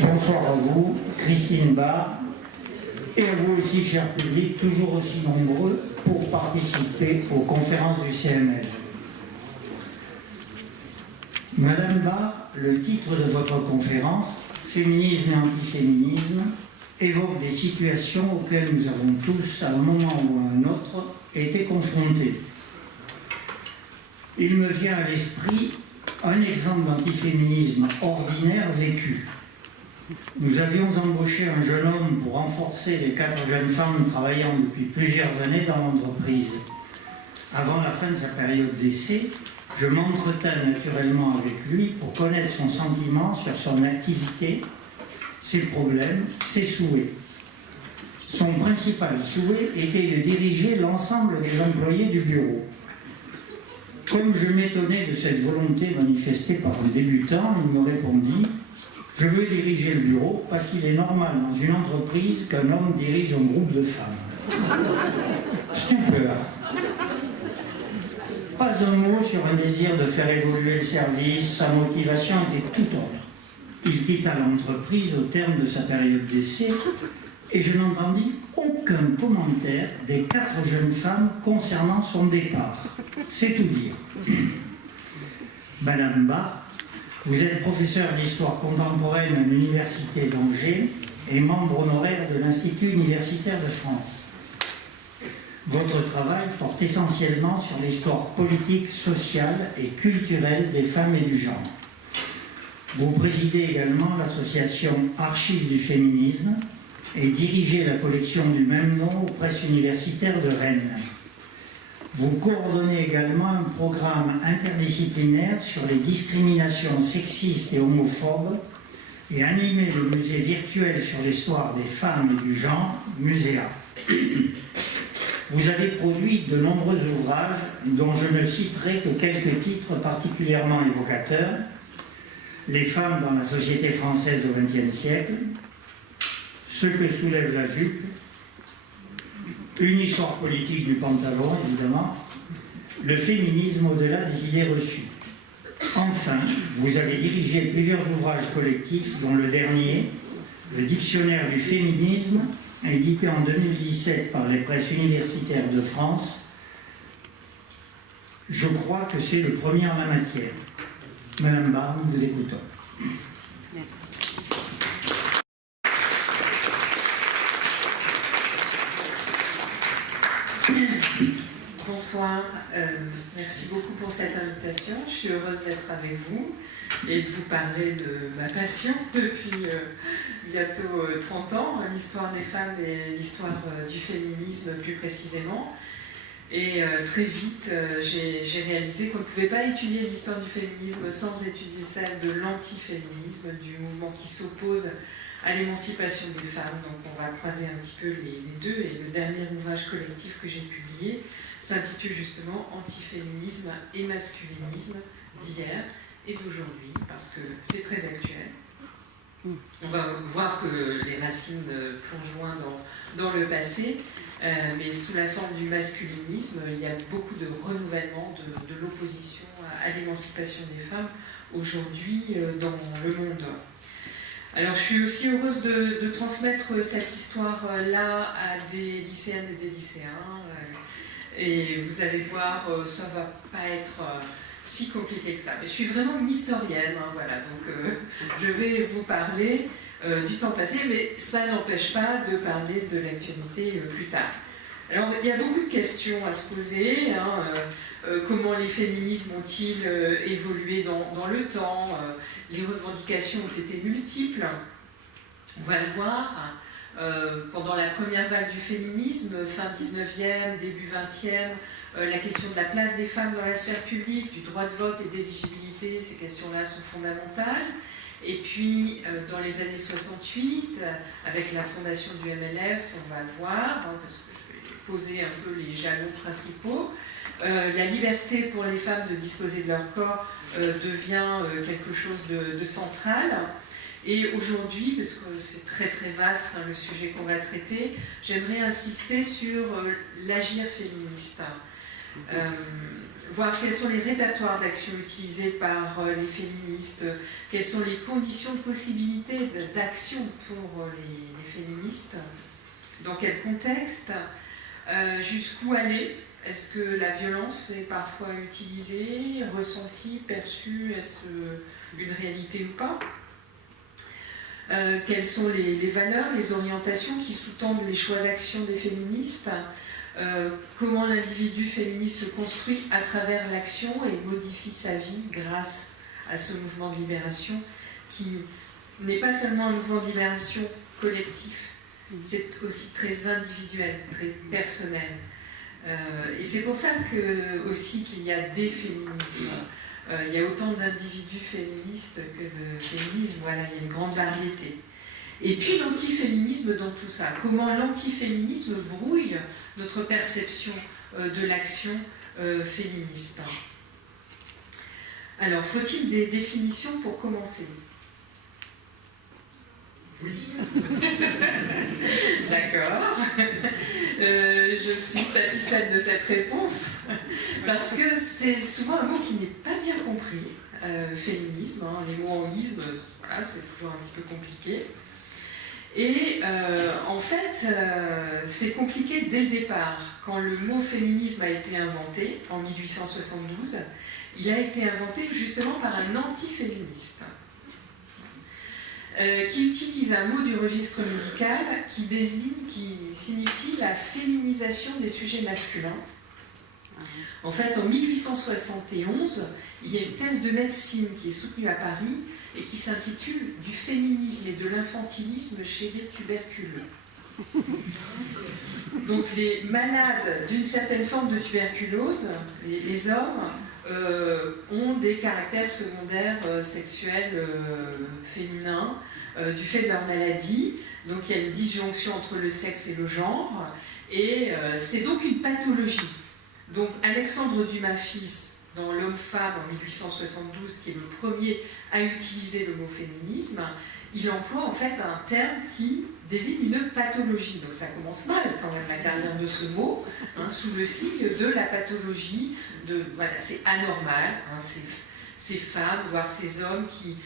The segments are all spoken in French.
Bonsoir à vous, Christine Barr, et à vous aussi, cher public, toujours aussi nombreux pour participer aux conférences du CML. Madame Barr, le titre de votre conférence, Féminisme et antiféminisme, évoque des situations auxquelles nous avons tous, à un moment ou à un autre, été confrontés. Il me vient à l'esprit un exemple d'antiféminisme ordinaire vécu. Nous avions embauché un jeune homme pour renforcer les 4 jeunes femmes travaillant depuis plusieurs années dans l'entreprise. Avant la fin de sa période d'essai, je m'entretins naturellement avec lui pour connaître son sentiment sur son activité, ses problèmes, ses souhaits. Son principal souhait était de diriger l'ensemble des employés du bureau. Comme je m'étonnais de cette volonté manifestée par un débutant, il me répondit « Je veux diriger le bureau parce qu'il est normal dans une entreprise qu'un homme dirige un groupe de femmes. » Stupeur. Pas un mot sur un désir de faire évoluer le service, sa motivation était tout autre. Il quitta l'entreprise au terme de sa période d'essai et je n'entendis aucun commentaire des 4 jeunes femmes concernant son départ. C'est tout dire. Madame Barr, vous êtes professeure d'histoire contemporaine à l'Université d'Angers et membre honoraire de l'Institut universitaire de France. Votre travail porte essentiellement sur l'histoire politique, sociale et culturelle des femmes et du genre. Vous présidez également l'association Archives du féminisme et dirigez la collection du même nom aux presses universitaires de Rennes. Vous coordonnez également un programme interdisciplinaire sur les discriminations sexistes et homophobes et animez le musée virtuel sur l'histoire des femmes et du genre, Muséa. Vous avez produit de nombreux ouvrages dont je ne citerai que quelques titres particulièrement évocateurs. Les femmes dans la société française au XXe siècle, Ce que soulève la jupe, Une histoire politique du pantalon, évidemment, Le féminisme au-delà des idées reçues. Enfin, vous avez dirigé plusieurs ouvrages collectifs, dont le dernier, Le dictionnaire du féminisme, édité en 2017 par les presses universitaires de France. Je crois que c'est le premier en la matière. Madame Barr, nous vous écoutons. Bonsoir, merci beaucoup pour cette invitation. Je suis heureuse d'être avec vous et de vous parler de ma passion depuis bientôt 30 ans, l'histoire des femmes et l'histoire du féminisme plus précisément. Et très vite, j'ai réalisé qu'on ne pouvait pas étudier l'histoire du féminisme sans étudier celle de l'antiféminisme, du mouvement qui s'oppose à l'émancipation des femmes. Donc on va croiser un petit peu les deux. Et le dernier ouvrage collectif que j'ai publié s'intitule justement Antiféminisme et masculinisme d'hier et d'aujourd'hui, parce que c'est très actuel. On va voir que les racines plongent loin dans le passé, mais sous la forme du masculinisme, il y a beaucoup de renouvellement de l'opposition à l'émancipation des femmes aujourd'hui dans le monde. Alors je suis aussi heureuse de transmettre cette histoire-là à des lycéennes et des lycéens, et vous allez voir, ça ne va pas être si compliqué que ça. Mais je suis vraiment une historienne, hein, voilà, donc je vais vous parler du temps passé, mais ça n'empêche pas de parler de l'actualité plus tard. Alors, il y a beaucoup de questions à se poser. Hein, comment les féminismes ont-ils évolué dans le temps? Les revendications ont été multiples. On va le voir. Pendant la première vague du féminisme, fin 19e, début 20e, la question de la place des femmes dans la sphère publique, du droit de vote et d'éligibilité, ces questions-là sont fondamentales. Et puis, dans les années 68, avec la fondation du MLF, on va le voir, hein, parce que je vais poser un peu les jalons principaux, la liberté pour les femmes de disposer de leur corps devient quelque chose de central. Et aujourd'hui, parce que c'est très très vaste hein, le sujet qu'on va traiter, j'aimerais insister sur l'agir féministe. voir quels sont les répertoires d'action utilisés par les féministes, quelles sont les conditions de possibilité d'action pour les féministes, dans quel contexte, jusqu'où aller. Est-ce que la violence est parfois utilisée, ressentie, perçue, est-ce une réalité ou pas? Quelles sont les valeurs, les orientations qui sous-tendent les choix d'action des féministes? Comment l'individu féministe se construit à travers l'action et modifie sa vie grâce à ce mouvement de libération qui n'est pas seulement un mouvement de libération collectif, c'est aussi très individuel, très personnel. Et c'est pour ça aussi qu'il y a des féminismes. Il y a autant d'individus féministes que de féminismes, voilà, il y a une grande variété. Et puis l'antiféminisme dans tout ça. Comment l'antiféminisme brouille notre perception de l'action féministe. Alors, faut-il des définitions pour commencer? Oui. D'accord. Je suis satisfaite de cette réponse parce que c'est souvent un mot qui n'est pas bien compris. Féminisme, hein, les mots en isme, voilà, c'est toujours un petit peu compliqué. Et en fait, c'est compliqué dès le départ. Quand le mot féminisme a été inventé en 1872, il a été inventé justement par un antiféministe. Qui utilise un mot du registre médical qui signifie la féminisation des sujets masculins. En fait, en 1871, il y a une thèse de médecine qui est soutenue à Paris et qui s'intitule « Du féminisme et de l'infantilisme chez les tuberculeux ». Donc les malades d'une certaine forme de tuberculose, les hommes, ont des caractères secondaires sexuels féminins du fait de leur maladie. Donc il y a une disjonction entre le sexe et le genre, et c'est donc une pathologie. Donc Alexandre Dumas fils, dans L'Homme-Femme en 1872, qui est le premier à utiliser le mot féminisme, il emploie en fait un terme qui désigne une pathologie. Donc ça commence mal quand même la carrière de ce mot, hein, sous le signe de la pathologie, voilà, c'est anormal, hein, ces femmes, voire ces hommes qui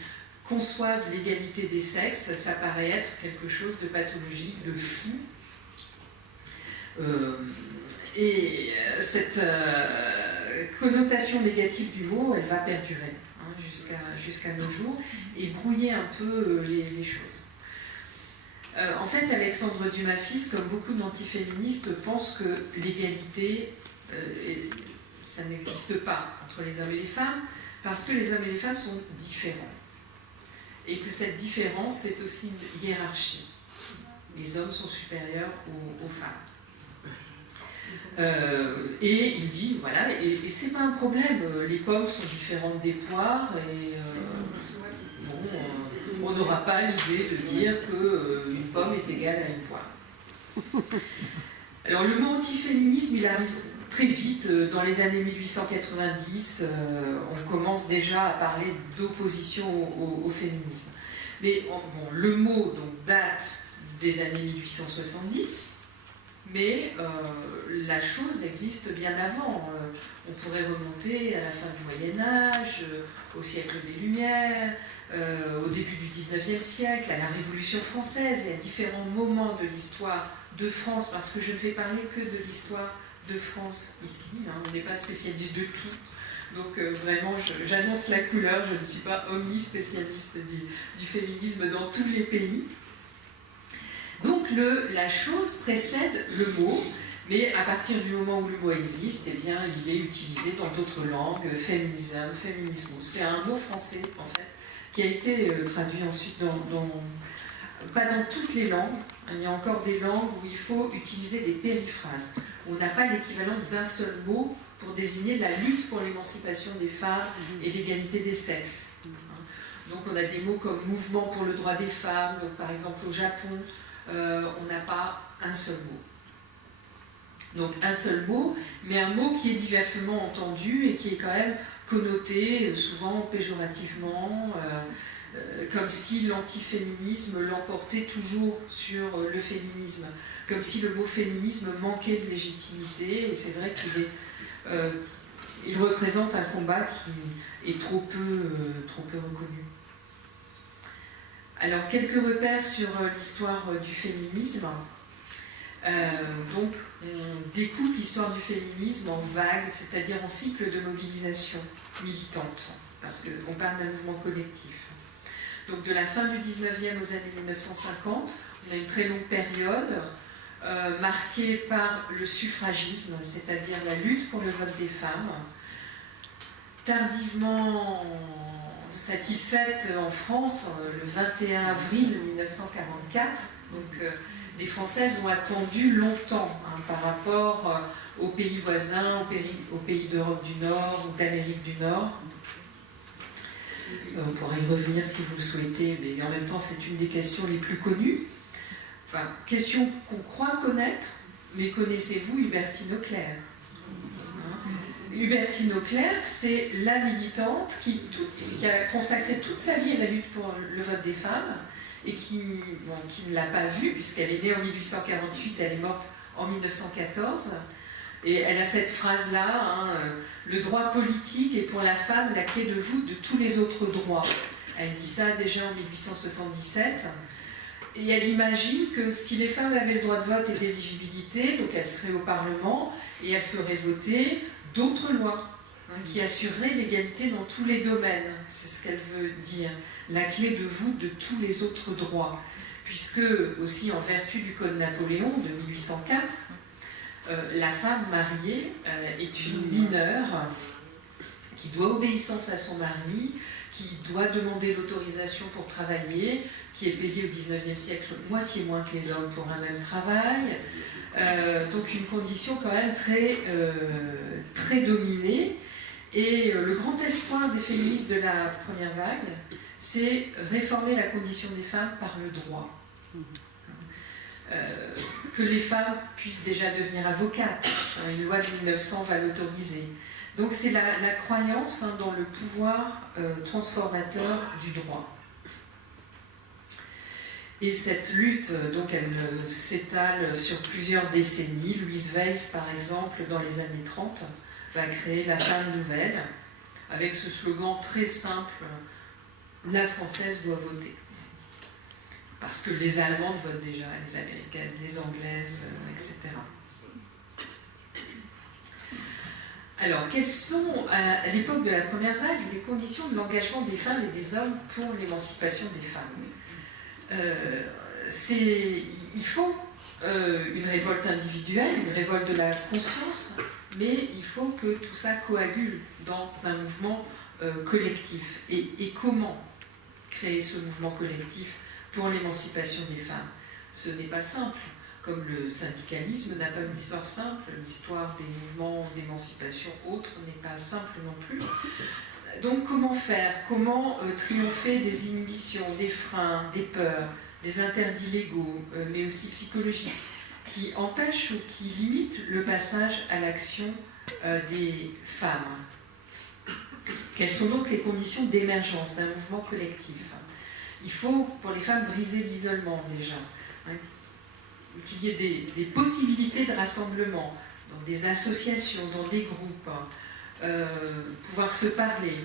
conçoivent l'égalité des sexes, ça paraît être quelque chose de pathologique, de fou. Et cette connotation négative du mot, elle va perdurer jusqu'à nos jours et brouiller un peu les choses. En fait, Alexandre Dumas fils, comme beaucoup d'antiféministes, pense que l'égalité, ça n'existe pas entre les hommes et les femmes, parce que les hommes et les femmes sont différents. Et que cette différence, c'est aussi une hiérarchie. Les hommes sont supérieurs aux femmes. Et il dit, voilà, et c'est pas un problème, les pommes sont différentes des poires, et on n'aura pas l'idée de dire qu'une pomme est égale à une poire. Alors le mot antiféminisme, il arrive très vite, dans les années 1890, on commence déjà à parler d'opposition au féminisme. Mais bon, le mot donc, date des années 1870, mais la chose existe bien avant. On pourrait remonter à la fin du Moyen-Âge, au siècle des Lumières, au début du XIXe siècle, à la Révolution française et à différents moments de l'histoire de France, parce que je ne vais parler que de l'histoire de France ici, hein, on n'est pas spécialiste de tout. Donc vraiment, j'annonce la couleur, je ne suis pas omnispécialiste du féminisme dans tous les pays. Donc la chose précède le mot, mais à partir du moment où le mot existe, eh bien, il est utilisé dans d'autres langues, féminisme, féminisme. C'est un mot français, en fait, qui a été traduit ensuite pas dans toutes les langues. Il y a encore des langues où il faut utiliser des périphrases. On n'a pas l'équivalent d'un seul mot pour désigner la lutte pour l'émancipation des femmes et l'égalité des sexes. Donc on a des mots comme mouvement pour le droit des femmes, donc par exemple au Japon, on n'a pas un seul mot. Donc un seul mot, mais un mot qui est diversement entendu et qui est quand même connoté souvent péjorativement, comme si l'antiféminisme l'emportait toujours sur le féminisme, comme si le mot féminisme manquait de légitimité, et c'est vrai qu'il est il représente un combat qui est trop peu reconnu. Alors, quelques repères sur l'histoire du féminisme. Donc, on découpe l'histoire du féminisme en vagues, c'est-à-dire en cycles de mobilisation militante, parce qu'on parle d'un mouvement collectif. Donc, de la fin du 19e aux années 1950, on a une très longue période marquée par le suffragisme, c'est-à-dire la lutte pour le vote des femmes, tardivement satisfaite en France le 21 avril 1944. Donc, les Françaises ont attendu longtemps par rapport aux pays voisins, aux pays d'Europe du Nord ou d'Amérique du Nord. On pourra y revenir si vous le souhaitez, mais en même temps, c'est une des questions les plus connues. Enfin, question qu'on croit connaître, mais connaissez-vous Hubertine Auclair ? Hubertine Auclair, c'est la militante qui a consacré toute sa vie à la lutte pour le vote des femmes et qui ne l'a pas vue, puisqu'elle est née en 1848, elle est morte en 1914. Et elle a cette phrase-là, le droit politique est pour la femme la clé de voûte de tous les autres droits. Elle dit ça déjà en 1877. Et elle imagine que si les femmes avaient le droit de vote et d'éligibilité, donc elles seraient au Parlement et elles feraient voter d'autres lois qui assureraient l'égalité dans tous les domaines. C'est ce qu'elle veut dire. La clé de voûte de tous les autres droits. Puisque, aussi en vertu du Code Napoléon de 1804, la femme mariée est une mineure qui doit obéissance à son mari, qui doit demander l'autorisation pour travailler, qui est payée au XIXe siècle moitié moins que les hommes pour un même travail. Donc une condition quand même très dominée. Et le grand espoir des féministes de la première vague, c'est réformer la condition des femmes par le droit. Que les femmes puissent déjà devenir avocates. Une loi de 1900 va l'autoriser. Donc c'est la croyance dans le pouvoir transformateur du droit. Et cette lutte, donc, elle s'étale sur plusieurs décennies. Louise Weiss, par exemple, dans les années 30, va créer la femme nouvelle, avec ce slogan très simple, la française doit voter. Parce que les Allemandes votent déjà, les Américaines, les Anglaises, etc. Alors, quelles sont, à l'époque de la première vague, les conditions de l'engagement des femmes et des hommes pour l'émancipation des femmes ? Il faut une révolte individuelle, une révolte de la conscience, mais il faut que tout ça coagule dans un mouvement collectif. Et comment créer ce mouvement collectif pour l'émancipation des femmes? Ce n'est pas simple. Comme le syndicalisme n'a pas une histoire simple, l'histoire des mouvements d'émancipation autres n'est pas simple non plus. Donc comment faire? Comment triompher des inhibitions, des freins, des peurs, des interdits légaux, mais aussi psychologiques, qui empêchent ou qui limitent le passage à l'action des femmes? Quelles sont donc les conditions d'émergence d'un mouvement collectif? Il faut, pour les femmes, briser l'isolement déjà, qu'il y ait des possibilités de rassemblement dans des associations, dans des groupes, pouvoir se parler,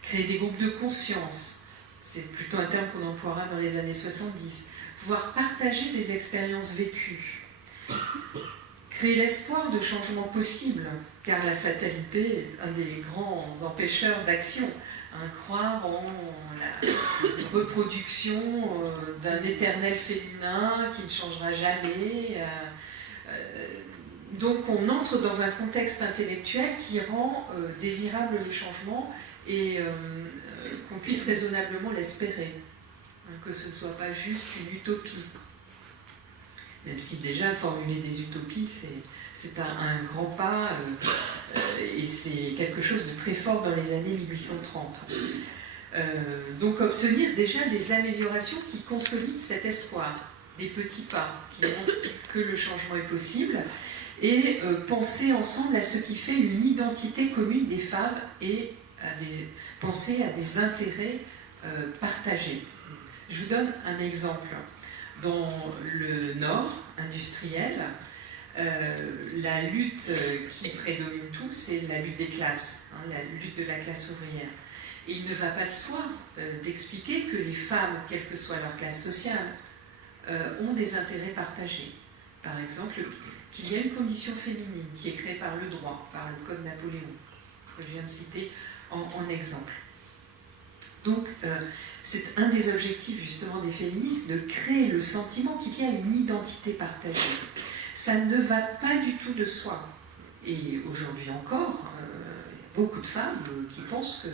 créer des groupes de conscience, c'est plutôt un terme qu'on emploiera dans les années 70, pouvoir partager des expériences vécues, créer l'espoir de changements possibles, car la fatalité est un des grands empêcheurs d'action. Croire en la reproduction d'un éternel féminin qui ne changera jamais. Donc on entre dans un contexte intellectuel qui rend désirable le changement et qu'on puisse raisonnablement l'espérer, que ce ne soit pas juste une utopie. Même si déjà formuler des utopies, c'est un grand pas et c'est quelque chose de très fort dans les années 1830. Donc obtenir déjà des améliorations qui consolident cet espoir, des petits pas qui montrent que le changement est possible, et penser ensemble à ce qui fait une identité commune des femmes et penser à des intérêts partagés. Je vous donne un exemple. Dans le Nord industriel, la lutte qui prédomine tout, c'est la lutte des classes, hein, la lutte de la classe ouvrière. Et il ne va pas de soi d'expliquer que les femmes, quelle que soit leur classe sociale, ont des intérêts partagés. Par exemple, qu'il y a une condition féminine qui est créée par le droit, par le Code Napoléon, que je viens de citer en exemple. Donc, c'est un des objectifs justement des féministes, de créer le sentiment qu'il y a une identité partagée. Ça ne va pas du tout de soi. Et aujourd'hui encore, beaucoup de femmes qui pensent que,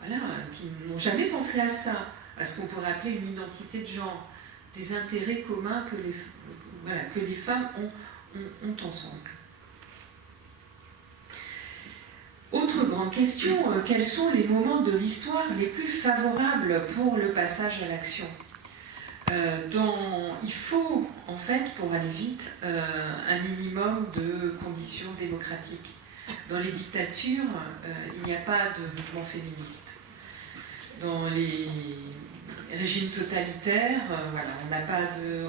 voilà, qui n'ont jamais pensé à ça, à ce qu'on pourrait appeler une identité de genre, des intérêts communs que les femmes ont ensemble. Autre grande question, quels sont les moments de l'histoire les plus favorables pour le passage à l'action ? Il faut, en fait, pour aller vite, un minimum de conditions démocratiques. Dans les dictatures, il n'y a pas de mouvement féministe. Dans les régimes totalitaires, voilà, on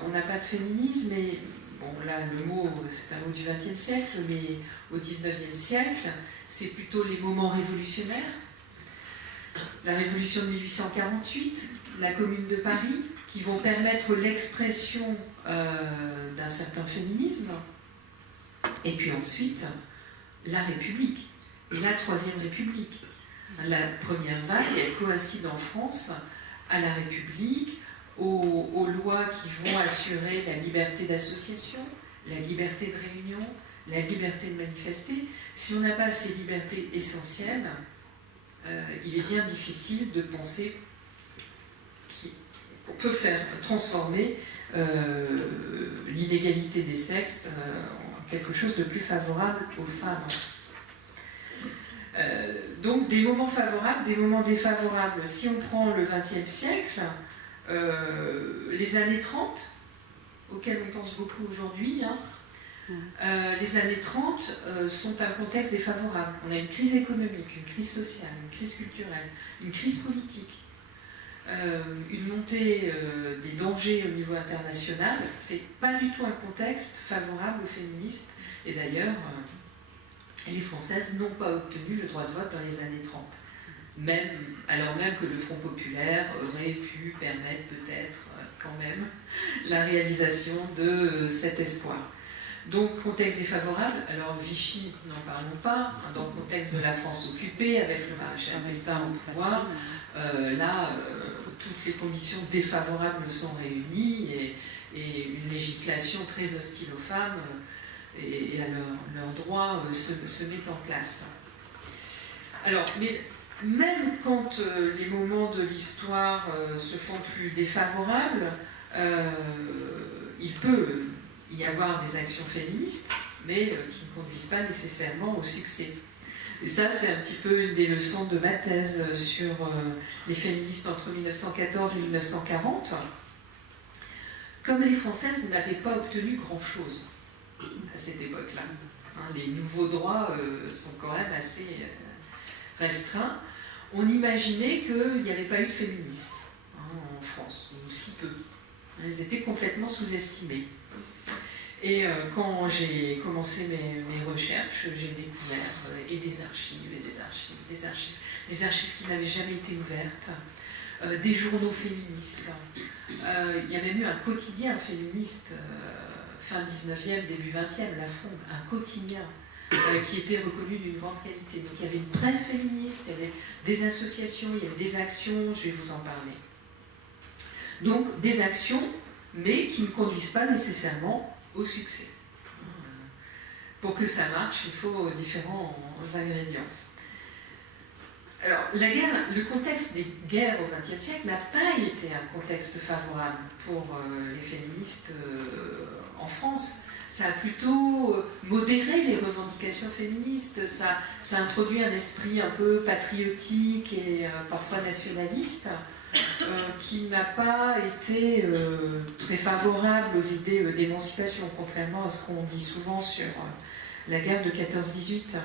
n'a pas de féminisme, et bon, là, le mot, c'est un mot du XXe siècle, mais au XIXe siècle, c'est plutôt les moments révolutionnaires. La révolution de 1848, la Commune de Paris, qui vont permettre l'expression d'un certain féminisme. Et puis ensuite, la République et la Troisième République. La première vague, elle coïncide en France à la République, aux lois qui vont assurer la liberté d'association, la liberté de réunion, la liberté de manifester. Si on n'a pas ces libertés essentielles, il est bien difficile de penser qu'on peut transformer l'inégalité des sexes en quelque chose de plus favorable aux femmes. Donc des moments favorables, des moments défavorables. Si on prend le XXe siècle, les années 30, auxquelles on pense beaucoup aujourd'hui, les années 30 sont un contexte défavorable. On a une crise économique, une crise sociale, une crise culturelle, une crise politique, une montée des dangers au niveau international. C'est pas du tout un contexte favorable aux féministes. Et d'ailleurs, les Françaises n'ont pas obtenu le droit de vote dans les années 30. Alors même que le Front populaire aurait pu permettre peut-être quand même la réalisation de cet espoir. Donc, contexte défavorable, alors Vichy, n'en parlons pas, dans le contexte de la France occupée, avec le maréchal Pétain au pouvoir, toutes les conditions défavorables sont réunies et une législation très hostile aux femmes et à leurs droits se met en place. Alors, mais même quand les moments de l'histoire se font plus défavorables, il peut y avoir des actions féministes, mais qui ne conduisent pas nécessairement au succès. Et ça, c'est un petit peu une des leçons de ma thèse sur les féministes entre 1914 et 1940. Comme les Françaises n'avaient pas obtenu grand-chose à cette époque-là, les nouveaux droits sont quand même assez restreints, on imaginait qu'il n'y avait pas eu de féministes en France, ou si peu. Elles étaient complètement sous-estimées. Et quand j'ai commencé mes recherches, j'ai découvert des archives qui n'avaient jamais été ouvertes, des journaux féministes. Il y a même eu un quotidien féministe fin 19e, début 20e, La Fronde, un quotidien qui était reconnu d'une grande qualité. Donc il y avait une presse féministe, il y avait des associations, il y avait des actions, je vais vous en parler. Donc des actions, mais qui ne conduisent pas nécessairement au succès. Pour que ça marche, il faut différents ingrédients. Alors, le contexte des guerres au XXe siècle n'a pas été un contexte favorable pour les féministes en France. Ça a plutôt modéré les revendications féministes, ça a introduit un esprit un peu patriotique et parfois nationaliste, qui n'a pas été très favorable aux idées d'émancipation, contrairement à ce qu'on dit souvent sur la guerre de 14-18.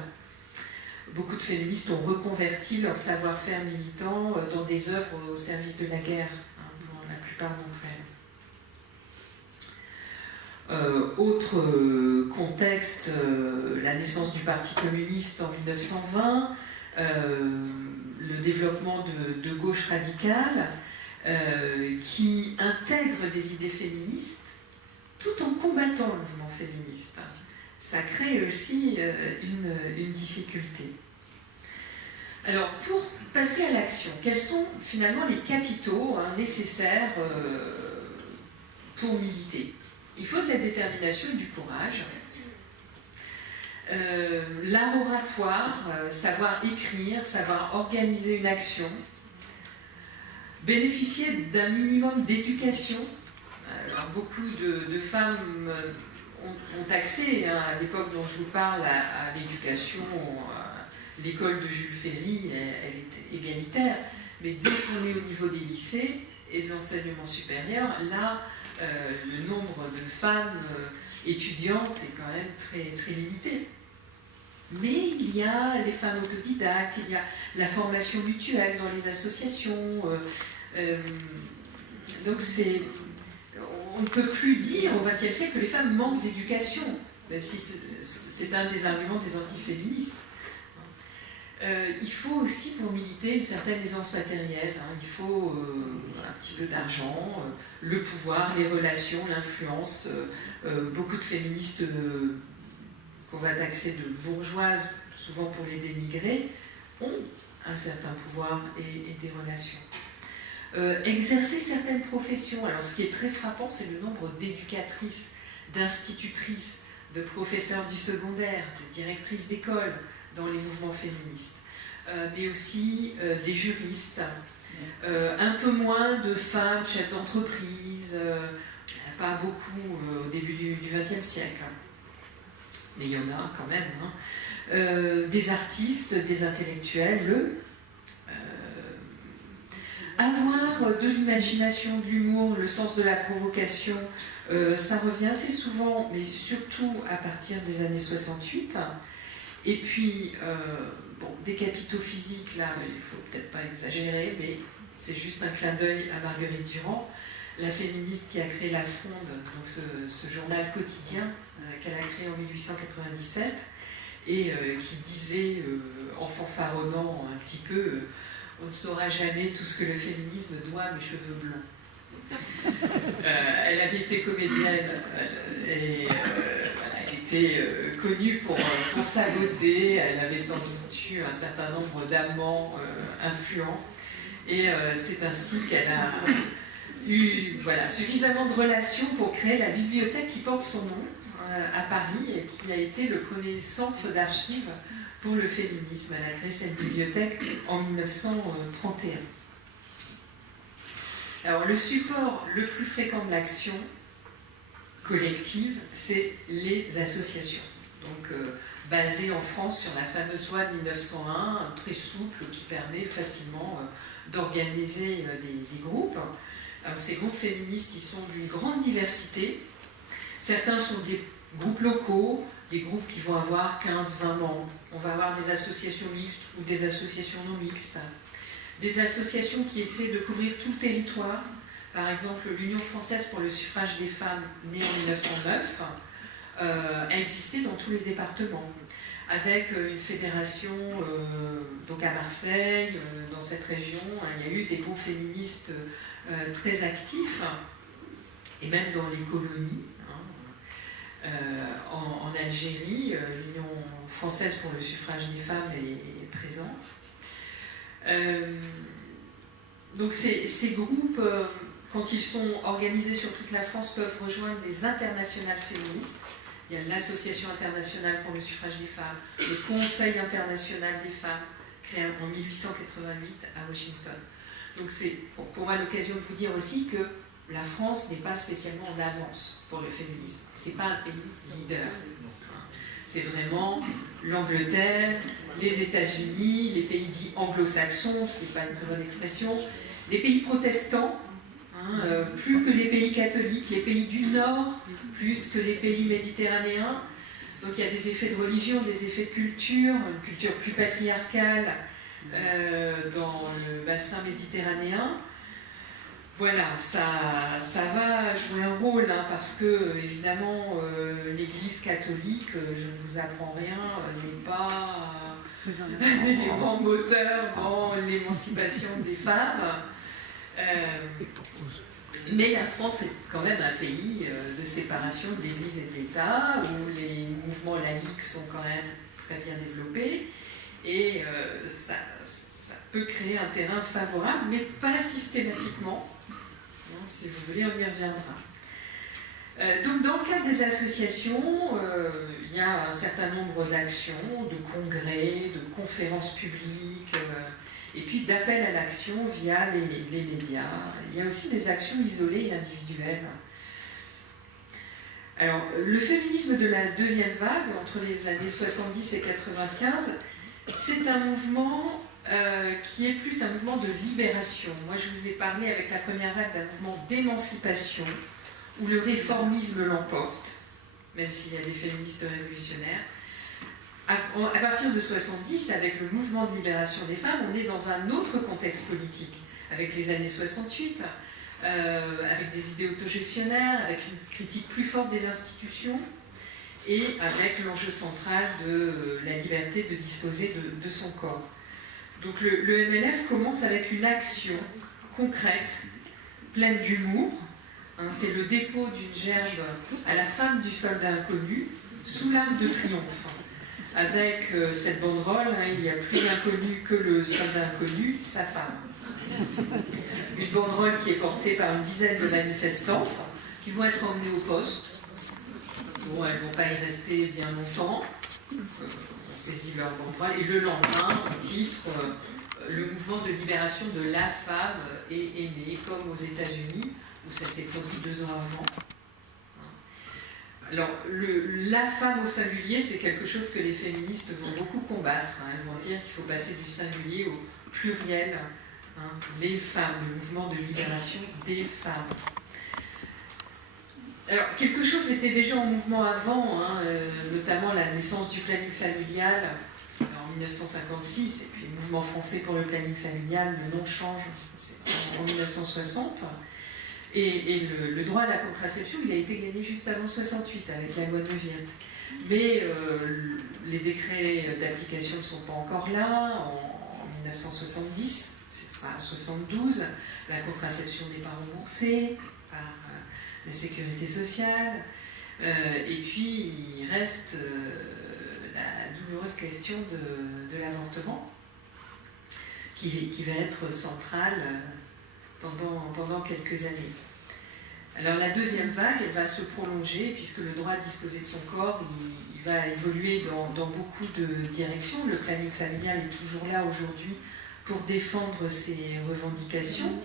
Beaucoup de féministes ont reconverti leur savoir-faire militant dans des œuvres au service de la guerre, pour la plupart d'entre Autre contexte, la naissance du Parti communiste en 1920, le développement de gauche radicale qui intègre des idées féministes tout en combattant le mouvement féministe. Ça crée aussi une difficulté. Alors, pour passer à l'action, quels sont finalement les capitaux nécessaires pour militer? Il faut de la détermination et du courage. L'art oratoire, savoir écrire, savoir organiser une action, bénéficier d'un minimum d'éducation. Alors, beaucoup de femmes ont accès, à l'époque dont je vous parle, à l'éducation. L'école de Jules Ferry, elle est égalitaire, mais dès qu'on est au niveau des lycées et de l'enseignement supérieur, là, le nombre de femmes étudiantes est quand même très, très limité. Mais il y a les femmes autodidactes, il y a la formation mutuelle dans les associations. Donc on ne peut plus dire au XXe siècle que les femmes manquent d'éducation, même si c'est un des arguments des antiféministes. Il faut aussi, pour militer, une certaine aisance matérielle. Il faut un petit peu d'argent, le pouvoir, les relations, l'influence. Beaucoup de féministes qu'on va taxer de bourgeoises, souvent pour les dénigrer, ont un certain pouvoir et des relations. Exercer certaines professions. Alors, ce qui est très frappant, c'est le nombre d'éducatrices, d'institutrices, de professeurs du secondaire, de directrices d'école, dans les mouvements féministes, mais aussi des juristes, un peu moins de femmes chefs d'entreprise, pas beaucoup au début du XXe siècle, mais il y en a quand même, des artistes, des intellectuels, avoir de l'imagination, de l'humour, le sens de la provocation, ça revient assez souvent, mais surtout à partir des années 68. Et puis, des capitaux physiques, là, il ne faut peut-être pas exagérer, mais c'est juste un clin d'œil à Marguerite Durand, la féministe qui a créé La Fronde, donc ce journal quotidien qu'elle a créé en 1897, et qui disait, en fanfaronnant un petit peu, on ne saura jamais tout ce que le féminisme doit à mes cheveux blonds. Elle avait été comédienne, et elle était connue pour sa beauté, elle avait sans doute eu un certain nombre d'amants influents, et c'est ainsi qu'elle a eu suffisamment de relations pour créer la bibliothèque qui porte son nom à Paris, et qui a été le premier centre d'archives pour le féminisme. Elle a créé cette bibliothèque en 1931. Alors, le support le plus fréquent de l'action collective, c'est les associations. Donc, basées en France sur la fameuse loi de 1901, très souple, qui permet facilement d'organiser des groupes. Alors, ces groupes féministes, ils sont d'une grande diversité. Certains sont des groupes locaux, des groupes qui vont avoir 15-20 membres. On va avoir des associations mixtes ou des associations non mixtes. Des associations qui essaient de couvrir tout le territoire. Par exemple, l'Union française pour le suffrage des femmes, née en 1909, a existé dans tous les départements, avec une fédération donc à Marseille, dans cette région. Il y a eu des groupes féministes très actifs, et même dans les colonies. En Algérie, l'Union française pour le suffrage des femmes est présente. Donc ces groupes, quand ils sont organisés sur toute la France, peuvent rejoindre des internationales féministes. Il y a l'Association internationale pour le suffrage des femmes, le Conseil international des femmes, créé en 1888 à Washington. Donc c'est pour moi l'occasion de vous dire aussi que la France n'est pas spécialement en avance pour le féminisme. C'est pas un pays leader. C'est vraiment l'Angleterre, les États-Unis, les pays dits anglo-saxons, ce qui n'est pas une très bonne expression, les pays protestants, plus que les pays catholiques, les pays du Nord, plus que les pays méditerranéens. Donc il y a des effets de religion, des effets de culture, une culture plus patriarcale dans le bassin méditerranéen. voilà, ça va jouer un rôle, hein, parce que, évidemment, l'Église catholique, je ne vous apprends rien, n'est pas un élément moteur dans l'émancipation des femmes. Mais la France est quand même un pays de séparation de l'Église et de l'État, où les mouvements laïques sont quand même très bien développés, et ça peut créer un terrain favorable, mais pas systématiquement. Non, si vous voulez, on y reviendra. Donc, dans le cadre des associations, il y a un certain nombre d'actions, de congrès, de conférences publiques, et puis d'appels à l'action via les médias. Il y a aussi des actions isolées et individuelles. Alors, le féminisme de la deuxième vague, entre les années 70 et 95, c'est un mouvement qui est plus un mouvement de libération. Moi, je vous ai parlé avec la première vague d'un mouvement d'émancipation, où le réformisme l'emporte, même s'il y a des féministes révolutionnaires. À partir de 70, avec le mouvement de libération des femmes, on est dans un autre contexte politique, avec les années 68, avec des idées autogestionnaires, avec une critique plus forte des institutions, et avec l'enjeu central de la liberté de disposer de son corps. Donc le MLF commence avec une action concrète, pleine d'humour. C'est le dépôt d'une gerbe à la femme du soldat inconnu, sous l'arc de triomphe. Avec cette banderole, il y a plus inconnu que le soldat inconnu, sa femme. Une banderole qui est portée par une dizaine de manifestantes qui vont être emmenées au poste. Bon, elles ne vont pas y rester bien longtemps. On saisit leur banderole. Et le lendemain, on titre le mouvement de libération de la femme est né, comme aux États-Unis, où ça s'est produit 2 ans avant. Alors, la femme au singulier, c'est quelque chose que les féministes vont beaucoup combattre. Elles vont dire qu'il faut passer du singulier au pluriel. Les femmes, le mouvement de libération des femmes. Alors, quelque chose était déjà en mouvement avant, notamment la naissance du planning familial en 1956, et puis le mouvement français pour le planning familial, le nom change, c'est en 1960. Et le droit à la contraception, il a été gagné juste avant 68, avec la loi Neuwirth. Mais les décrets d'application ne sont pas encore là. En 1970, ce sera en 72, la contraception n'est pas remboursée par la sécurité sociale. Et puis, il reste la douloureuse question de l'avortement, qui va être centrale pendant quelques années. Alors la deuxième vague, elle va se prolonger puisque le droit à disposer de son corps, il va évoluer dans beaucoup de directions. Le planning familial est toujours là aujourd'hui pour défendre ses revendications.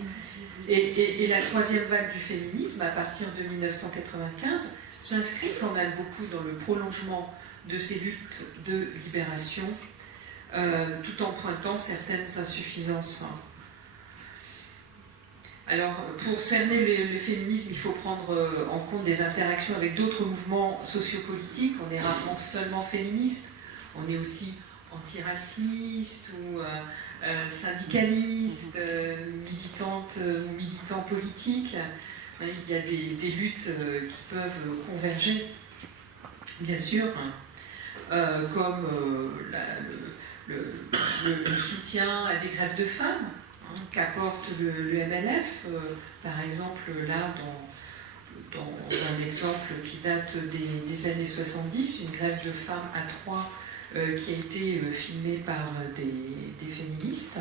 Et la troisième vague du féminisme, à partir de 1995, s'inscrit quand même beaucoup dans le prolongement de ces luttes de libération, tout en pointant certaines insuffisances. Alors, pour cerner le féminisme, il faut prendre en compte des interactions avec d'autres mouvements sociopolitiques. On est rarement seulement féministe, on est aussi antiraciste ou syndicaliste, militante ou militant politique. Il y a des luttes qui peuvent converger, bien sûr, comme le soutien à des grèves de femmes, qu'apporte le MLF, par exemple, là, dans un exemple qui date des années 70, une grève de femmes à Troyes qui a été filmée par des féministes.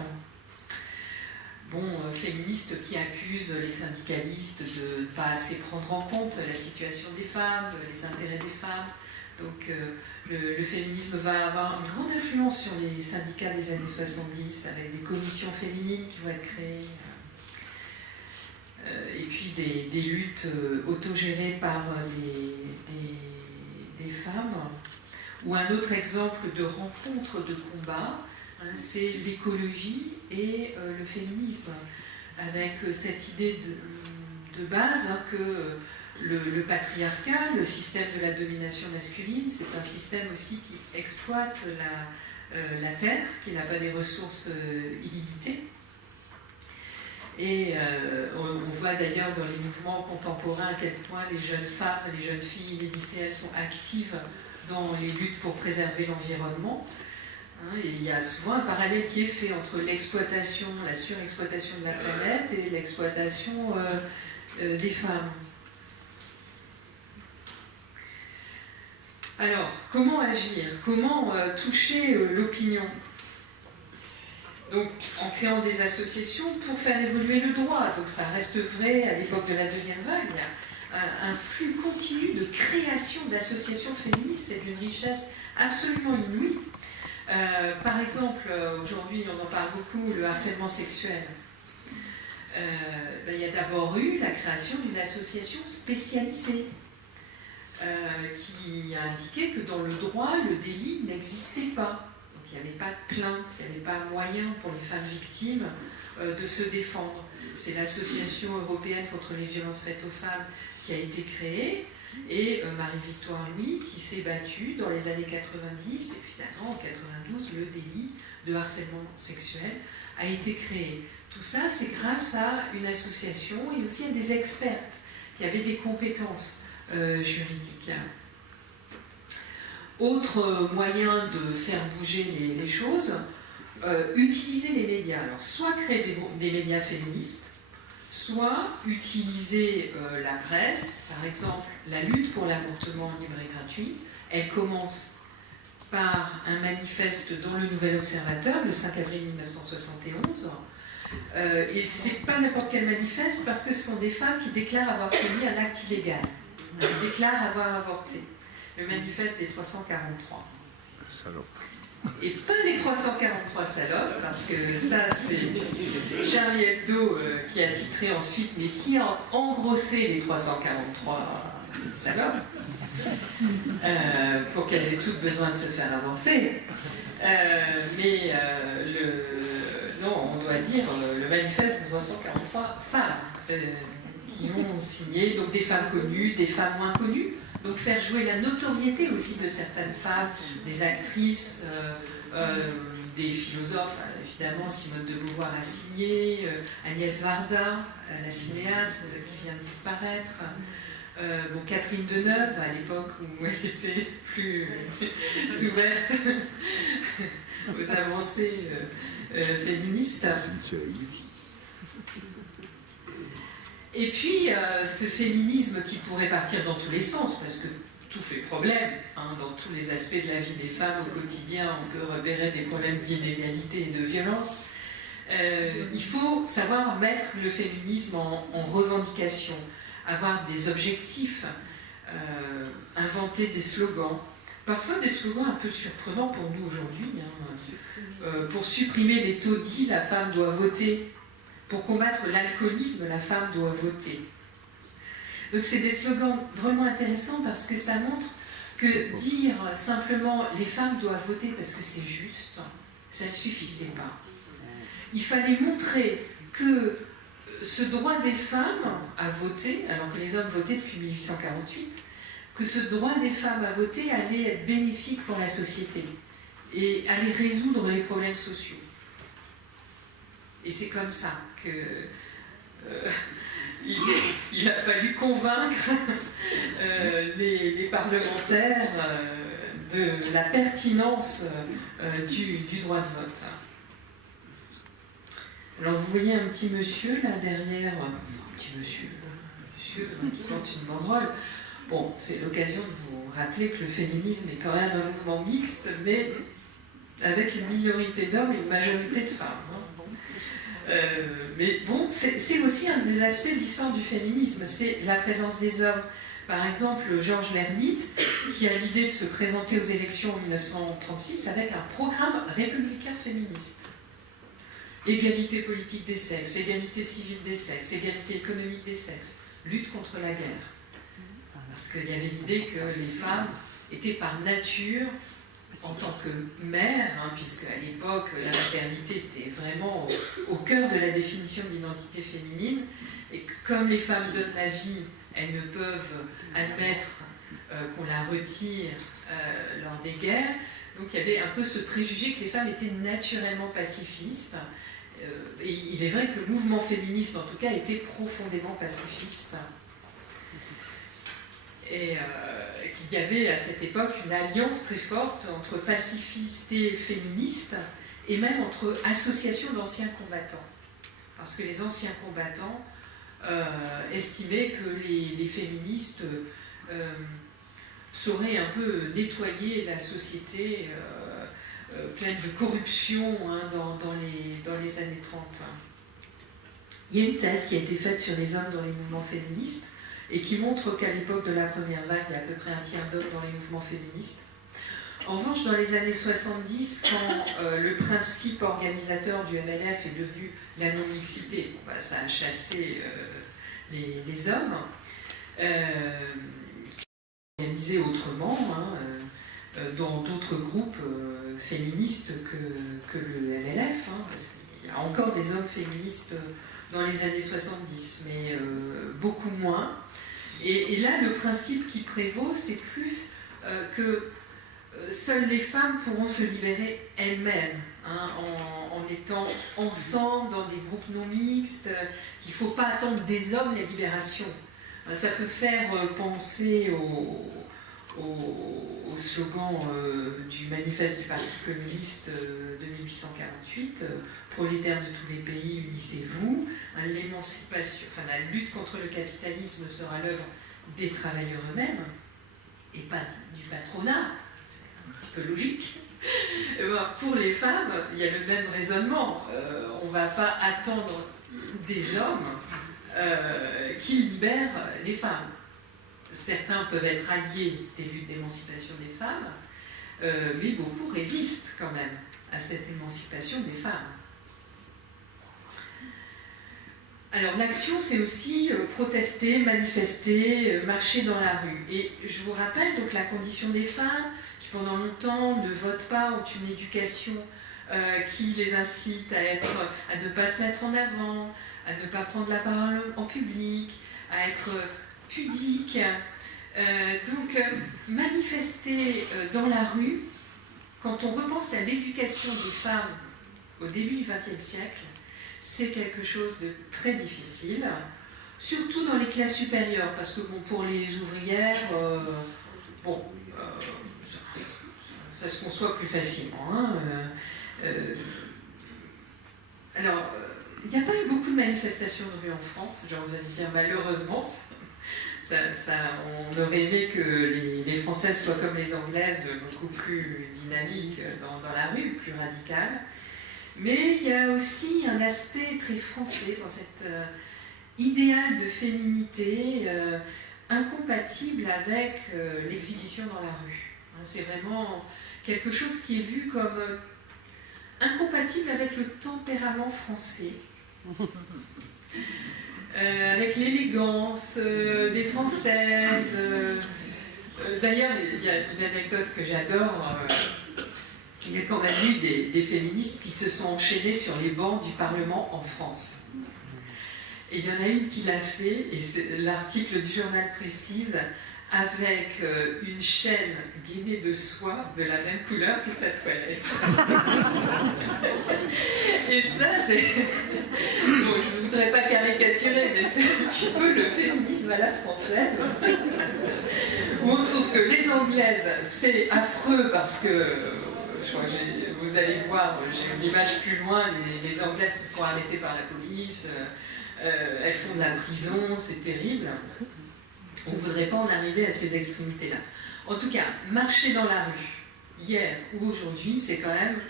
Féministes qui accusent les syndicalistes de ne pas assez prendre en compte la situation des femmes, les intérêts des femmes. Donc le féminisme va avoir une grande influence sur les syndicats des années 70, avec des commissions féminines qui vont être créées, et puis des luttes autogérées par des femmes. Ou un autre exemple de rencontre de combat, c'est l'écologie et le féminisme, avec cette idée de base que le patriarcat, le système de la domination masculine, c'est un système aussi qui exploite la terre, qui n'a pas des ressources illimitées. Et on voit d'ailleurs dans les mouvements contemporains à quel point les jeunes femmes, les jeunes filles, les lycéennes sont actives dans les luttes pour préserver l'environnement. Et il y a souvent un parallèle qui est fait entre l'exploitation, la surexploitation de la planète et l'exploitation des femmes. Alors, comment agir? Comment toucher l'opinion? Donc, en créant des associations pour faire évoluer le droit. Donc, ça reste vrai à l'époque de la deuxième vague. Il y a un flux continu de création d'associations féministes. C'est d'une richesse absolument inouïe. Par exemple, aujourd'hui, on en parle beaucoup, le harcèlement sexuel. Il y a d'abord eu la création d'une association spécialisée qui a indiqué que dans le droit, le délit n'existait pas. Donc il n'y avait pas de plainte, il n'y avait pas moyen pour les femmes victimes de se défendre. C'est l'Association européenne contre les violences faites aux femmes qui a été créée, et Marie-Victoire Louis qui s'est battue dans les années 90, et finalement en 92, le délit de harcèlement sexuel a été créé. Tout ça, c'est grâce à une association et aussi à des expertes qui avaient des compétences juridiques. Autre moyen de faire bouger les choses, utiliser les médias. Alors, soit créer des médias féministes, soit utiliser la presse. Par exemple, la lutte pour l'avortement libre et gratuit, elle commence par un manifeste dans le Nouvel Observateur, le 5 avril 1971. Et c'est pas n'importe quel manifeste, parce que ce sont des femmes qui déclarent avoir commis un acte illégal. Elles déclarent avoir avorté. Le manifeste des 343. Salope. Et pas les 343 salopes, parce que ça c'est Charlie Hebdo qui a titré ensuite, mais qui a engrossé les 343 salopes pour qu'elles aient toutes besoin de se faire avorter. Non, on doit dire le manifeste des 343 femmes qui ont signé, donc des femmes connues, des femmes moins connues. Donc faire jouer la notoriété aussi de certaines femmes, des actrices, des philosophes. Évidemment, Simone de Beauvoir a signé, Agnès Varda, la cinéaste qui vient de disparaître, Catherine Deneuve, à l'époque où elle était plus ouverte aux avancées féministes. Et puis, ce féminisme qui pourrait partir dans tous les sens, parce que tout fait problème, dans tous les aspects de la vie des femmes au quotidien, on peut repérer des problèmes d'inégalité et de violence. Il faut savoir mettre le féminisme en revendication, avoir des objectifs, inventer des slogans, parfois des slogans un peu surprenants pour nous aujourd'hui. Pour supprimer les taudis, la femme doit voter. Pour combattre l'alcoolisme, la femme doit voter. Donc c'est des slogans vraiment intéressants parce que ça montre que dire simplement les femmes doivent voter parce que c'est juste, ça ne suffisait pas. Il fallait montrer que ce droit des femmes à voter, alors que les hommes votaient depuis 1848, que ce droit des femmes à voter allait être bénéfique pour la société et allait résoudre les problèmes sociaux. Et c'est comme ça qu'il a fallu convaincre les parlementaires de la pertinence du droit de vote. Alors vous voyez un petit monsieur là derrière, un petit monsieur qui porte une banderole. Bon, c'est l'occasion de vous rappeler que le féminisme est quand même un mouvement mixte, mais avec une minorité d'hommes et une majorité de femmes. Mais bon, c'est aussi un des aspects de l'histoire du féminisme, c'est la présence des hommes. Par exemple, Georges Lhermitte, qui a l'idée de se présenter aux élections en 1936 avec un programme républicain féministe. Égalité politique des sexes, égalité civile des sexes, égalité économique des sexes, lutte contre la guerre. Parce qu'il y avait l'idée que les femmes étaient par nature, en tant que mère, puisque à l'époque la maternité était vraiment au cœur de la définition de l'identité féminine, et que comme les femmes donnent la vie, elles ne peuvent admettre qu'on la retire lors des guerres. Donc il y avait un peu ce préjugé que les femmes étaient naturellement pacifistes Et il est vrai que le mouvement féministe, en tout cas, était profondément pacifiste. Et qu'il y avait à cette époque une alliance très forte entre pacifistes et féministes, et même entre associations d'anciens combattants. Parce que les anciens combattants estimaient que les féministes sauraient un peu nettoyer la société pleine de corruption dans les années 30. Il y a une thèse qui a été faite sur les hommes dans les mouvements féministes et qui montre qu'à l'époque de la première vague, il y a à peu près un tiers d'hommes dans les mouvements féministes. En revanche, dans les années 70, quand le principe organisateur du MLF est devenu la non-mixité, ça a chassé les hommes, organisés autrement, dans d'autres groupes féministes que le MLF, parce qu'il y a encore des hommes féministes dans les années 70, mais beaucoup moins. Et là, le principe qui prévaut, c'est plus que seules les femmes pourront se libérer elles-mêmes, en étant ensemble dans des groupes non mixtes, qu'il ne faut pas attendre des hommes la libération. Ça peut faire penser au slogan du manifeste du Parti communiste de 1848, prolétaires de tous les pays, unissez-vous. L'émancipation, la lutte contre le capitalisme sera l'œuvre des travailleurs eux-mêmes et pas du patronat. C'est un petit peu logique. Pour les femmes, il y a le même raisonnement. On ne va pas attendre des hommes qui libèrent les femmes. Certains peuvent être alliés des luttes d'émancipation des femmes, mais beaucoup résistent quand même à cette émancipation des femmes. Alors l'action, c'est aussi protester, manifester, marcher dans la rue. Et je vous rappelle donc la condition des femmes qui pendant longtemps ne votent pas, ont une éducation qui les incite à ne pas se mettre en avant, à ne pas prendre la parole en public, à être pudique. Donc manifester dans la rue, quand on repense à l'éducation des femmes au début du XXe siècle, c'est quelque chose de très difficile, surtout dans les classes supérieures, parce que pour les ouvrières, ça se conçoit plus facilement. Alors, il n'y a pas eu beaucoup de manifestations de rue en France, j'ai envie de dire malheureusement. On aurait aimé que les Françaises soient comme les Anglaises, beaucoup plus dynamiques dans la rue, plus radicales. Mais il y a aussi un aspect très français dans cet idéal de féminité incompatible avec l'exhibition dans la rue. C'est vraiment quelque chose qui est vu comme incompatible avec le tempérament français. Avec l'élégance des Françaises. D'ailleurs, il y a une anecdote que j'adore. Il y a quand même eu des féministes qui se sont enchaînées sur les bancs du Parlement en France. Et il y en a une qui l'a fait, et l'article du journal précise, avec une chaîne gainée de soie de la même couleur que sa toilette. Et ça, c'est... Bon, je ne voudrais pas caricaturer, mais c'est un petit peu le féminisme à la française, où on trouve que les Anglaises, c'est affreux parce que... Je crois que vous allez voir, j'ai une image plus loin, les Anglaises se font arrêter par la police, elles font de la prison, c'est terrible. On ne voudrait pas en arriver à ces extrémités-là. En tout cas, marcher dans la rue, hier ou aujourd'hui, c'est quand même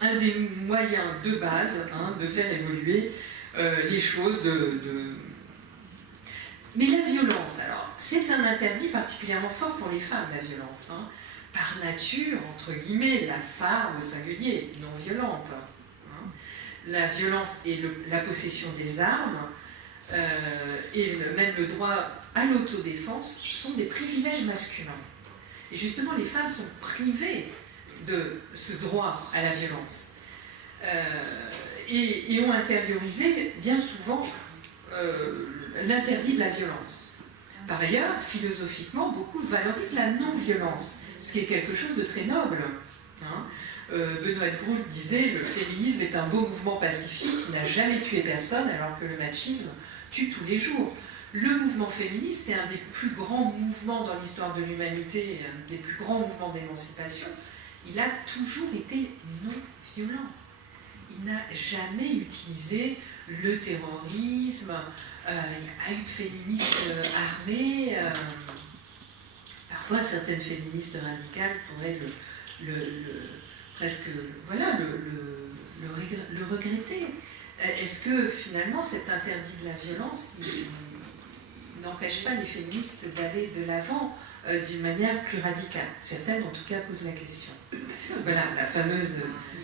un des moyens de base de faire évoluer les choses. Mais la violence, alors, c'est un interdit particulièrement fort pour les femmes, la violence. Par nature, entre guillemets, la femme au singulier, non violente. La violence et la possession des armes, et même le droit à l'autodéfense sont des privilèges masculins. Et justement, les femmes sont privées de ce droit à la violence. Et ont intériorisé bien souvent l'interdit de la violence. Par ailleurs, philosophiquement, beaucoup valorisent la non-violence, ce qui est quelque chose de très noble. Benoît de Groult disait « Le féminisme est un beau mouvement pacifique qui n'a jamais tué personne alors que le machisme tue tous les jours ». Le mouvement féministe, c'est un des plus grands mouvements dans l'histoire de l'humanité, un des plus grands mouvements d'émancipation. Il a toujours été non violent. Il n'a jamais utilisé le terrorisme. Il n'y a pas eu de féministes armées. Parfois, certaines féministes radicales pourraient presque le regretter. Est-ce que finalement cet interdit de la violence n'empêche pas les féministes d'aller de l'avant d'une manière plus radicale? Certaines en tout cas posent la question. Voilà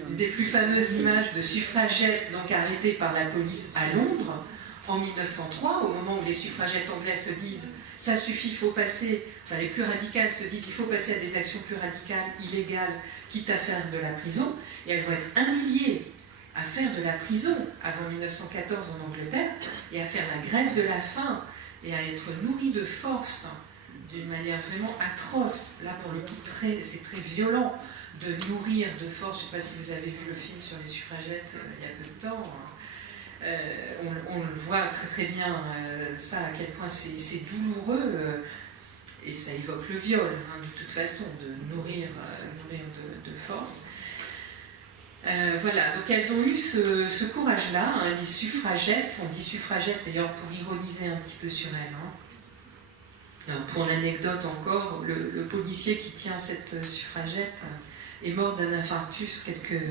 une des plus fameuses images de suffragettes donc arrêtées par la police à Londres en 1903, au moment où les suffragettes anglaises se disent ça suffit, il faut passer, enfin les plus radicales se disent il faut passer à des actions plus radicales, illégales, quitte à faire de la prison, et elles vont être 1 millier à faire de la prison avant 1914 en Angleterre, et à faire la grève de la faim, et à être nourries de force d'une manière vraiment atroce. Là pour le coup c'est très violent de nourrir de force. Je ne sais pas si vous avez vu le film sur les suffragettes il y a peu de temps. On le voit très très bien, ça, à quel point c'est douloureux, et ça évoque le viol, de toute façon, de nourrir de force. Voilà, donc elles ont eu ce courage-là, les suffragettes, on dit suffragettes d'ailleurs pour ironiser un petit peu sur elles. Alors, pour l'anecdote encore, le policier qui tient cette suffragette est mort d'un infarctus quelques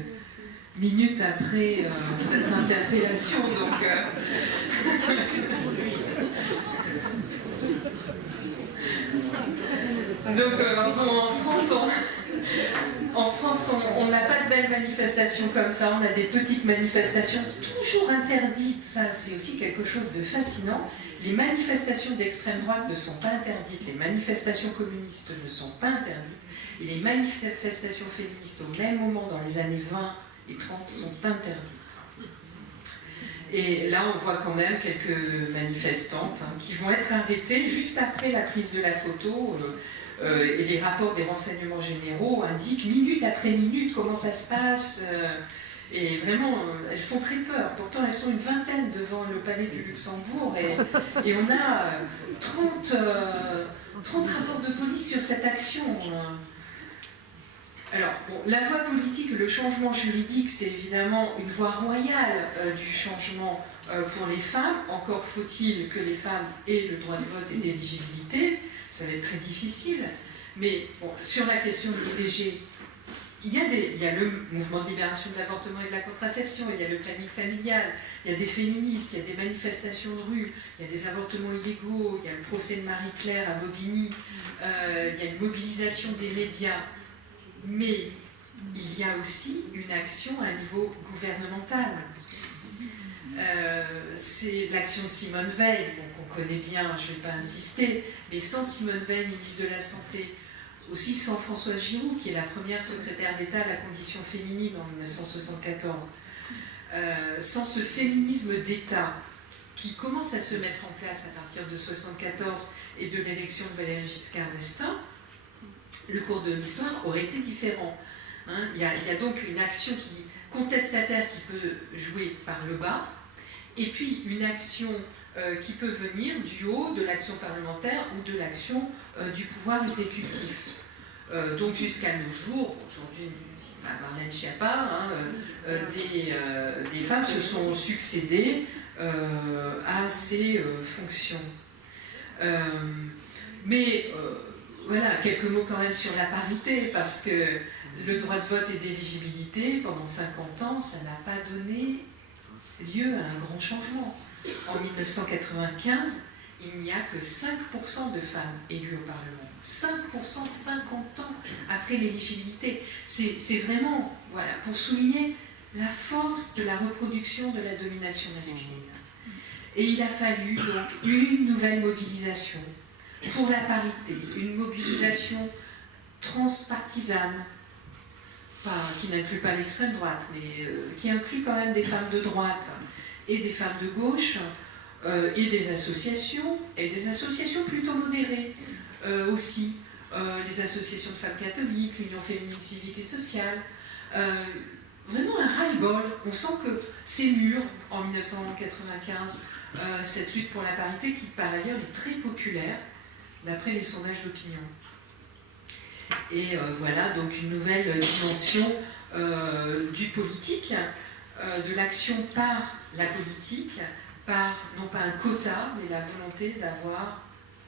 minutes après cette interpellation, donc en France, on n'a pas de belles manifestations comme ça, on a des petites manifestations toujours interdites, ça c'est aussi quelque chose de fascinant. Les manifestations d'extrême droite ne sont pas interdites, les manifestations communistes ne sont pas interdites, et les manifestations féministes au même moment, dans les années 20 et 30, sont interdites. Et là, on voit quand même quelques manifestantes qui vont être arrêtées juste après la prise de la photo. Et les rapports des renseignements généraux indiquent minute après minute comment ça se passe. Et vraiment, elles font très peur. Pourtant, elles sont une vingtaine devant le palais du Luxembourg. Et on a 30 rapports de police sur cette action. Alors, bon, la voie politique, le changement juridique, c'est évidemment une voie royale du changement pour les femmes. Encore faut-il que les femmes aient le droit de vote et d'éligibilité. Ça va être très difficile. Mais bon, sur la question de l'IVG, il y a le mouvement de libération de l'avortement et de la contraception, il y a le planning familial, il y a des féministes, il y a des manifestations de rue, il y a des avortements illégaux, il y a le procès de Marie-Claire à Bobigny, il y a une mobilisation des médias. Mais il y a aussi une action à un niveau gouvernemental. C'est l'action de Simone Veil, qu'on connaît bien, je ne vais pas insister, mais sans Simone Veil, ministre de la Santé, aussi sans Françoise Giroud, qui est la première secrétaire d'État à la condition féminine en 1974, sans ce féminisme d'État qui commence à se mettre en place à partir de 1974 et de l'élection de Valéry Giscard d'Estaing, le cours de l'histoire aurait été différent. Il y a donc une action contestataire qui peut jouer par le bas, et puis une action qui peut venir du haut de l'action parlementaire ou de l'action du pouvoir exécutif. Donc jusqu'à nos jours, aujourd'hui, à Marlène Schiappa, des femmes se sont succédées à ces fonctions. Voilà, quelques mots quand même sur la parité, parce que le droit de vote et d'éligibilité, pendant 50 ans, ça n'a pas donné lieu à un grand changement. En 1995, il n'y a que 5% de femmes élues au Parlement. 5%, 50 ans après l'éligibilité. C'est vraiment, voilà, pour souligner la force de la reproduction de la domination masculine. Et il a fallu donc une nouvelle mobilisation pour la parité, une mobilisation transpartisane, qui n'inclut pas l'extrême droite, mais qui inclut quand même des femmes de droite et des femmes de gauche, et des associations plutôt modérées aussi, les associations de femmes catholiques, l'Union féminine civique et sociale, vraiment un ras-le-bol. On sent que c'est mûr en 1995, cette lutte pour la parité qui par ailleurs est très populaire d'après les sondages d'opinion. Et voilà donc une nouvelle dimension du politique, de l'action par la politique, par non pas un quota, mais la volonté d'avoir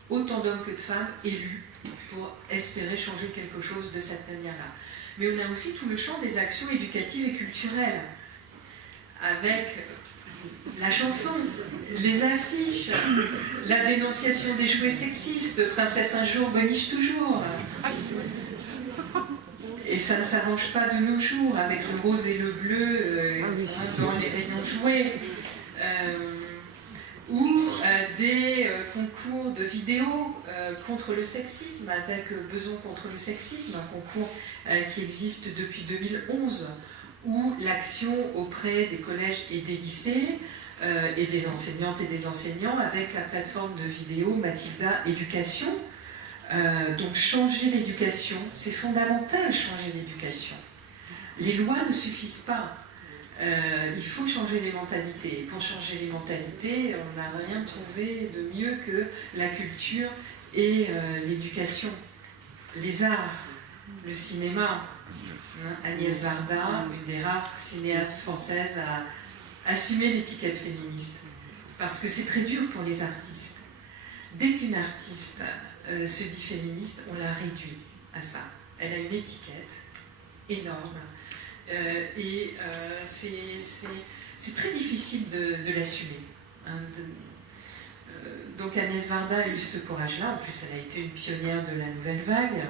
autant d'hommes que de femmes élus pour espérer changer quelque chose de cette manière-là. Mais on a aussi tout le champ des actions éducatives et culturelles, avec la chanson, les affiches, la dénonciation des jouets sexistes, princesse un jour, boniche toujours. Et ça ne s'arrange pas de nos jours, avec le rose et le bleu dans les rayons jouets. Ou des concours de vidéos contre le sexisme, avec Beson contre le sexisme, un concours qui existe depuis 2011, ou l'action auprès des collèges et des lycées et des enseignantes et des enseignants avec la plateforme de vidéo Mathilda Éducation. Donc changer l'éducation, c'est fondamental, changer l'éducation. Les lois ne suffisent pas. Il faut changer les mentalités. Et pour changer les mentalités, on n'a rien trouvé de mieux que la culture et l'éducation. Les arts, le cinéma. Agnès Varda, une des rares cinéastes françaises à assumer l'étiquette féministe. Parce que c'est très dur pour les artistes. Dès qu'une artiste se dit féministe, on la réduit à ça. Elle a une étiquette énorme. Et c'est très difficile de l'assumer. Donc Agnès Varda a eu ce courage-là. En plus, elle a été une pionnière de la nouvelle vague.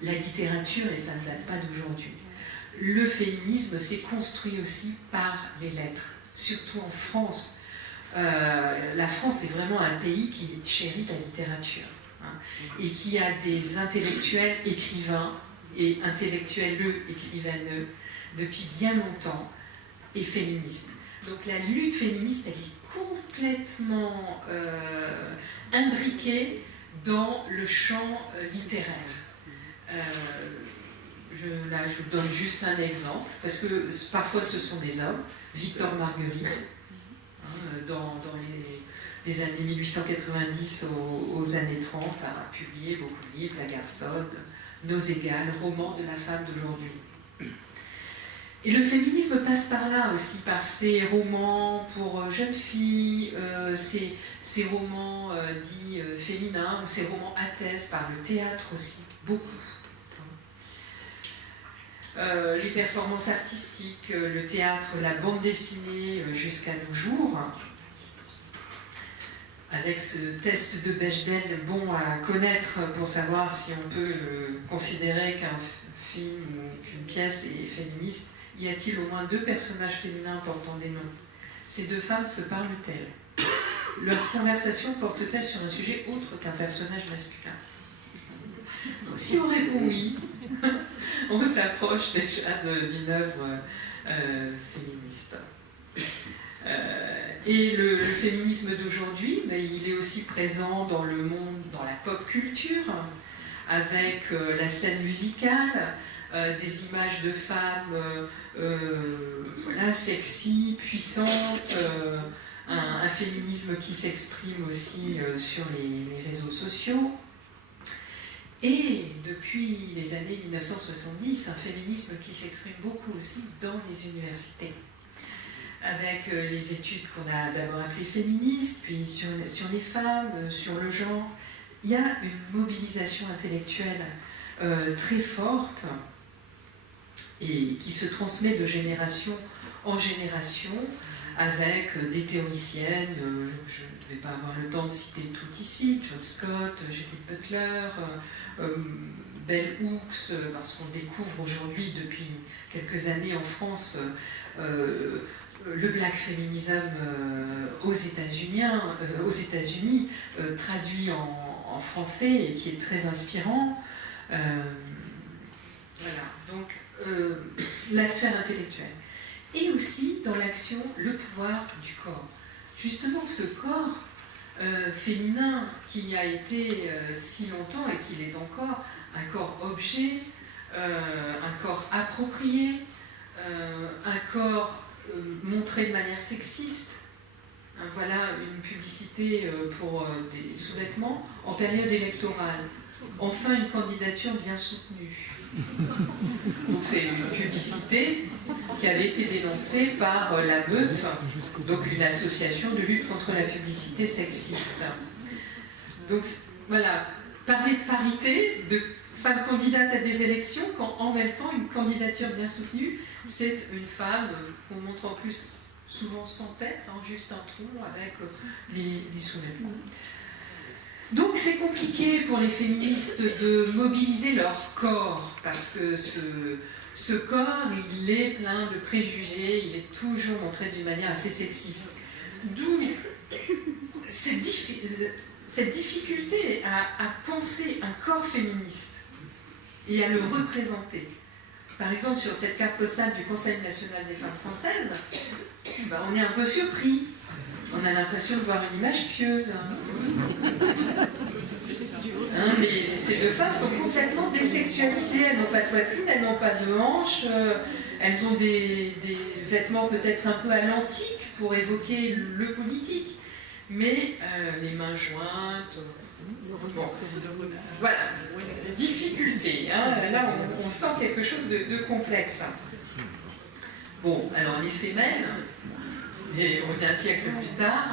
La littérature, et ça ne date pas d'aujourd'hui. Le féminisme s'est construit aussi par les lettres, surtout en France. La France est vraiment un pays qui chérit la littérature, et qui a des intellectuels écrivains et intellectuels écrivaineux depuis bien longtemps et féministes. Donc la lutte féministe, elle est complètement imbriquée dans le champ littéraire. Là, je vous donne juste un exemple, parce que parfois ce sont des hommes. Victor Marguerite, dans des années 1890 aux années 30, a publié beaucoup de livres, La Garçonne, Nos égales, romans de la femme d'aujourd'hui. Et le féminisme passe par là aussi, par ces romans pour jeunes filles, ces romans dits féminins, ou ces romans à thèse, par le théâtre aussi, beaucoup. Les performances artistiques, le théâtre, la bande dessinée jusqu'à nos jours, avec ce test de Bechdel bon à connaître pour savoir si on peut considérer qu'un film ou qu'une pièce est féministe. Y a-t-il au moins 2 personnages féminins portant des noms? Ces 2 femmes se parlent-elles? Leur conversation porte-t-elle sur un sujet autre qu'un personnage masculin? Si on répond oui, on s'approche déjà d'une œuvre féministe. Et le féminisme d'aujourd'hui, il est aussi présent dans le monde, dans la pop culture, avec la scène musicale, des images de femmes voilà, sexy, puissantes, un féminisme qui s'exprime aussi sur les réseaux sociaux. Et depuis les années 1970, un féminisme qui s'exprime beaucoup aussi dans les universités, avec les études qu'on a d'abord appelées féministes, puis sur les femmes, sur le genre. Il y a une mobilisation intellectuelle très forte et qui se transmet de génération en génération, avec des théoriciennes, je ne vais pas avoir le temps de citer tout ici, John Scott, Judith Butler, Bell Hooks, parce qu'on découvre aujourd'hui, depuis quelques années en France, le black feminism aux États-Unis, traduit en français et qui est très inspirant. Voilà, donc la sphère intellectuelle. Et aussi dans l'action, le pouvoir du corps. Justement, ce corps féminin qui a été si longtemps et qui l'est encore, un corps objet, un corps approprié, un corps montré de manière sexiste. Voilà une publicité pour des sous-vêtements en période électorale. Enfin, une candidature bien soutenue. Donc c'est une publicité qui avait été dénoncée par la Meute, donc une association de lutte contre la publicité sexiste. Donc voilà, parler de parité, de femmes candidates à des élections, quand en même temps une candidature bien soutenue, c'est une femme qu'on montre en plus souvent sans tête, juste un tronc avec les sous-vêtements. Donc c'est compliqué pour les féministes de mobiliser leur corps, parce que ce corps, il est plein de préjugés, il est toujours montré d'une manière assez sexiste. D'où cette difficulté à penser un corps féministe et à le représenter. Par exemple, sur cette carte postale du Conseil national des femmes françaises, on est un peu surpris. On a l'impression de voir une image pieuse. Ces deux femmes sont complètement désexualisées. Elles n'ont pas de poitrine, elles n'ont pas de hanches. Elles ont des vêtements peut-être un peu à l'antique pour évoquer le politique. Mais les mains jointes... Bon, voilà, difficulté. Là, on sent quelque chose de complexe. Bon, alors les femelles, et on est un siècle plus tard,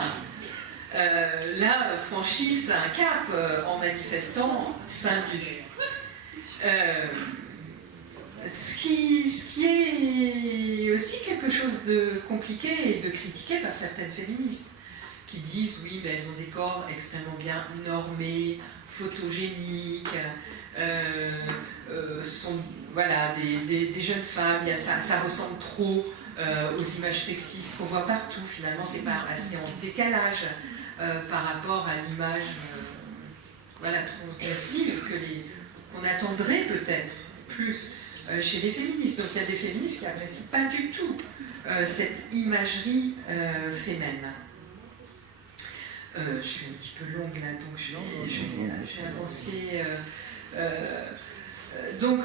là, franchissent un cap en manifestant seins nus. Ce qui est aussi quelque chose de compliqué et de critiqué par certaines féministes, qui disent oui, mais elles ont des corps extrêmement bien normés, photogéniques, sont voilà, des jeunes femmes, ça ressemble trop aux images sexistes qu'on voit partout. Finalement, c'est pas assez en décalage par rapport à l'image voilà, transgressive qu'on attendrait peut-être plus chez les féministes. Donc il y a des féministes qui n'apprécient pas du tout cette imagerie féminine. Je suis un petit peu longue là, donc je vais avancer. Donc,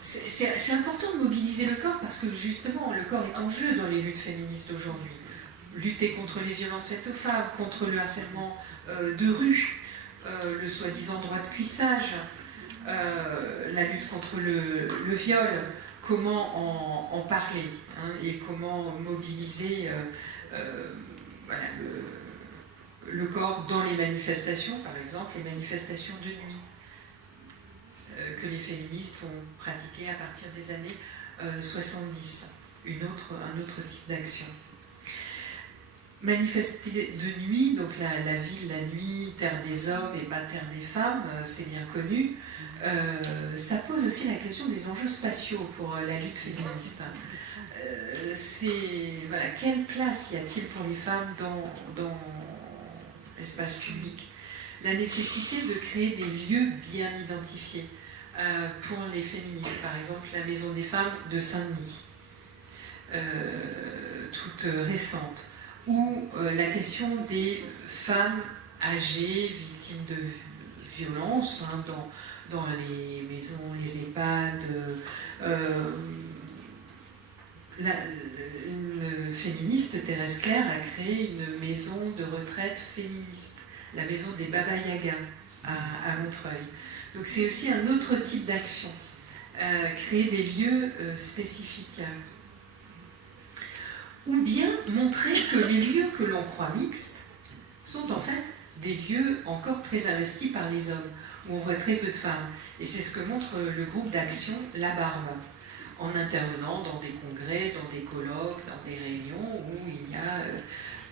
c'est important de mobiliser le corps parce que justement, le corps est en jeu dans les luttes féministes d'aujourd'hui. Lutter contre les violences faites aux femmes, contre le harcèlement de rue, le soi-disant droit de cuissage, la lutte contre le viol, comment en parler et comment mobiliser voilà, le corps dans les manifestations, par exemple les manifestations de nuit que les féministes ont pratiquées à partir des années 70, un autre type d'action. Manifester de nuit, donc la ville, la nuit, terre des hommes et pas terre des femmes, c'est bien connu, ça pose aussi la question des enjeux spatiaux pour la lutte féministe. Voilà, quelle place y a-t-il pour les femmes dans l'espace public? La nécessité de créer des lieux bien identifiés pour les féministes, par exemple la Maison des femmes de Saint-Denis, toute récente, ou la question des femmes âgées, victimes de violences, dans les maisons, les EHPAD. Une féministe, Thérèse Kerr, a créé une maison de retraite féministe, la maison des Baba Yaga à Montreuil. Donc c'est aussi un autre type d'action, créer des lieux spécifiques. Ou bien montrer que les lieux que l'on croit mixtes sont en fait des lieux encore très investis par les hommes, où on voit très peu de femmes. Et c'est ce que montre le groupe d'action La Barbe, en intervenant dans des congrès, dans des colloques, dans des réunions où il n'y a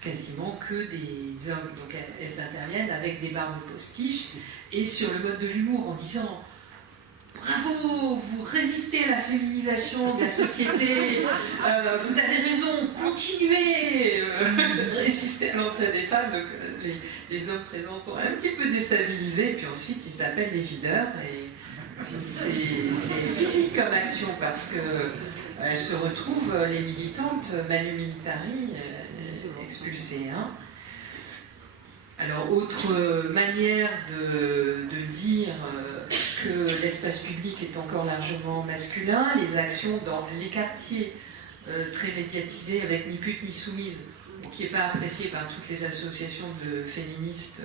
quasiment que des hommes. Donc elles interviennent avec des barbes postiches et sur le mode de l'humour en disant « Bravo, vous résistez à la féminisation de la société, vous avez raison, continuez, résistez à l'entrée des femmes. » Donc les hommes présents sont un petit peu déstabilisés et puis ensuite ils s'appellent les videurs et c'est physique comme action parce que elles se retrouvent, les militantes, Manu Militari, expulsées. Alors, autre manière de dire que l'espace public est encore largement masculin, les actions dans les quartiers très médiatisés avec Ni pute ni soumise, qui n'est pas apprécié par toutes les associations de féministes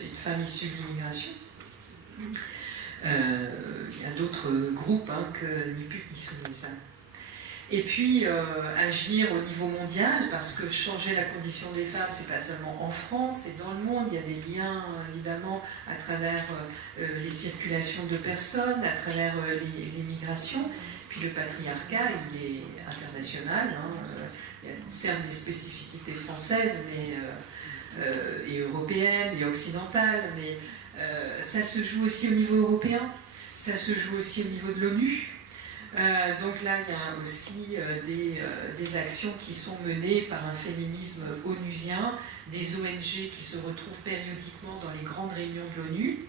et de femmes issues de l'immigration. Il y a d'autres groupes que Ni pute ni soumise. Et puis agir au niveau mondial, parce que changer la condition des femmes, c'est pas seulement en France, c'est dans le monde. Il y a des liens évidemment à travers les circulations de personnes, à travers les migrations. Puis le patriarcat, il est international. Il y a certes des spécificités françaises et européennes et occidentales, mais ça se joue aussi au niveau européen, ça se joue aussi au niveau de l'ONU. Donc là, il y a aussi des actions qui sont menées par un féminisme onusien, des ONG qui se retrouvent périodiquement dans les grandes réunions de l'ONU.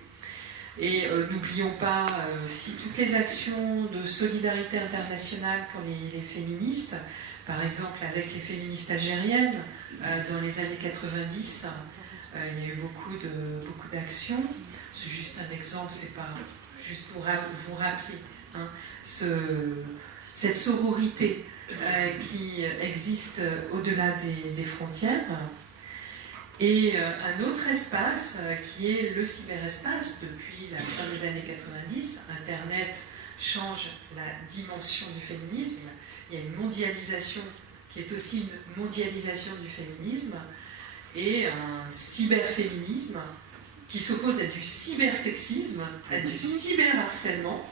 Et n'oublions pas aussi toutes les actions de solidarité internationale pour les féministes, par exemple avec les féministes algériennes dans les années 90, il y a eu beaucoup d'actions. C'est juste un exemple, c'est pas juste pour vous rappeler cette sororité qui existe au-delà des frontières. Et un autre espace qui est le cyberespace. Depuis la fin des années 90, Internet change la dimension du féminisme. Il y a une mondialisation qui est aussi une mondialisation du féminisme et un cyberféminisme qui s'oppose à du cybersexisme, à du cyberharcèlement.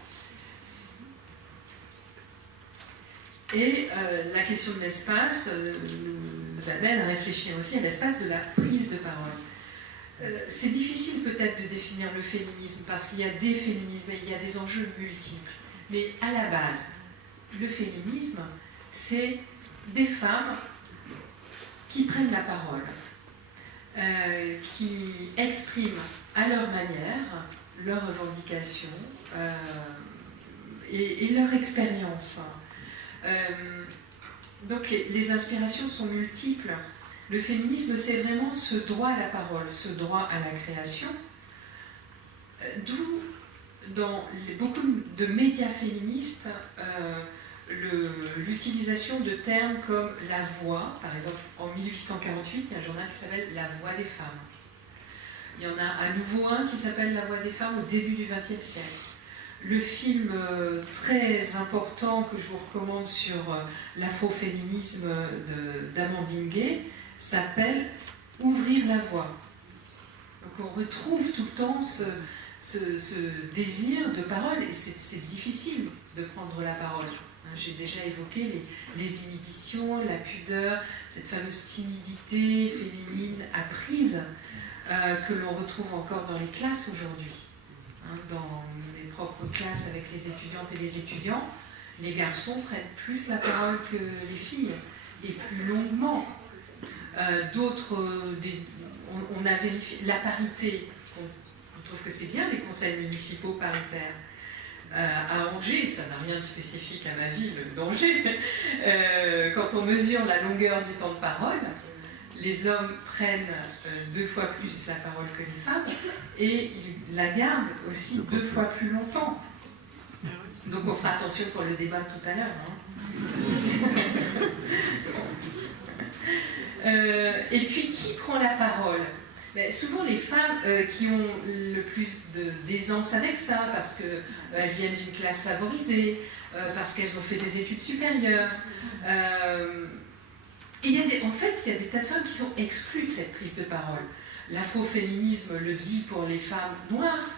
Et la question de l'espace nous amène à réfléchir aussi à l'espace de la prise de parole. C'est difficile peut-être de définir le féminisme parce qu'il y a des féminismes et il y a des enjeux multiples. Mais à la base, le féminisme, c'est des femmes qui prennent la parole, qui expriment à leur manière leurs revendications et leur expérience. Donc les inspirations sont multiples. Le féminisme, c'est vraiment ce droit à la parole, ce droit à la création, d'où dans beaucoup de médias féministes l'utilisation de termes comme la voix. Par exemple, en 1848, il y a un journal qui s'appelle La Voix des femmes. Il y en a à nouveau un qui s'appelle La Voix des femmes au début du XXe siècle. Le film très important que je vous recommande sur l'afroféminisme d'Amandine Gay s'appelle Ouvrir la voie. Donc on retrouve tout le temps ce désir de parole, et c'est difficile de prendre la parole. J'ai déjà évoqué les inhibitions, la pudeur, cette fameuse timidité féminine apprise que l'on retrouve encore dans les classes aujourd'hui. Dans mes propres classes avec les étudiantes et les étudiants, les garçons prennent plus la parole que les filles, et plus longuement. On a vérifié la parité. On trouve que c'est bien les conseils municipaux paritaires. À Angers, ça n'a rien de spécifique à ma ville d'Angers, quand on mesure la longueur du temps de parole, les hommes prennent 2 fois plus la parole que les femmes et ils la gardent aussi 2 fois plus longtemps. Donc on fera attention pour le débat tout à l'heure. Et puis qui prend la parole? Souvent les femmes qui ont le plus d'aisance avec ça, parce qu'elles viennent d'une classe favorisée, parce qu'elles ont fait des études supérieures. Et en fait, il y a des tas de femmes qui sont exclues de cette prise de parole. L'afroféminisme le dit pour les femmes noires.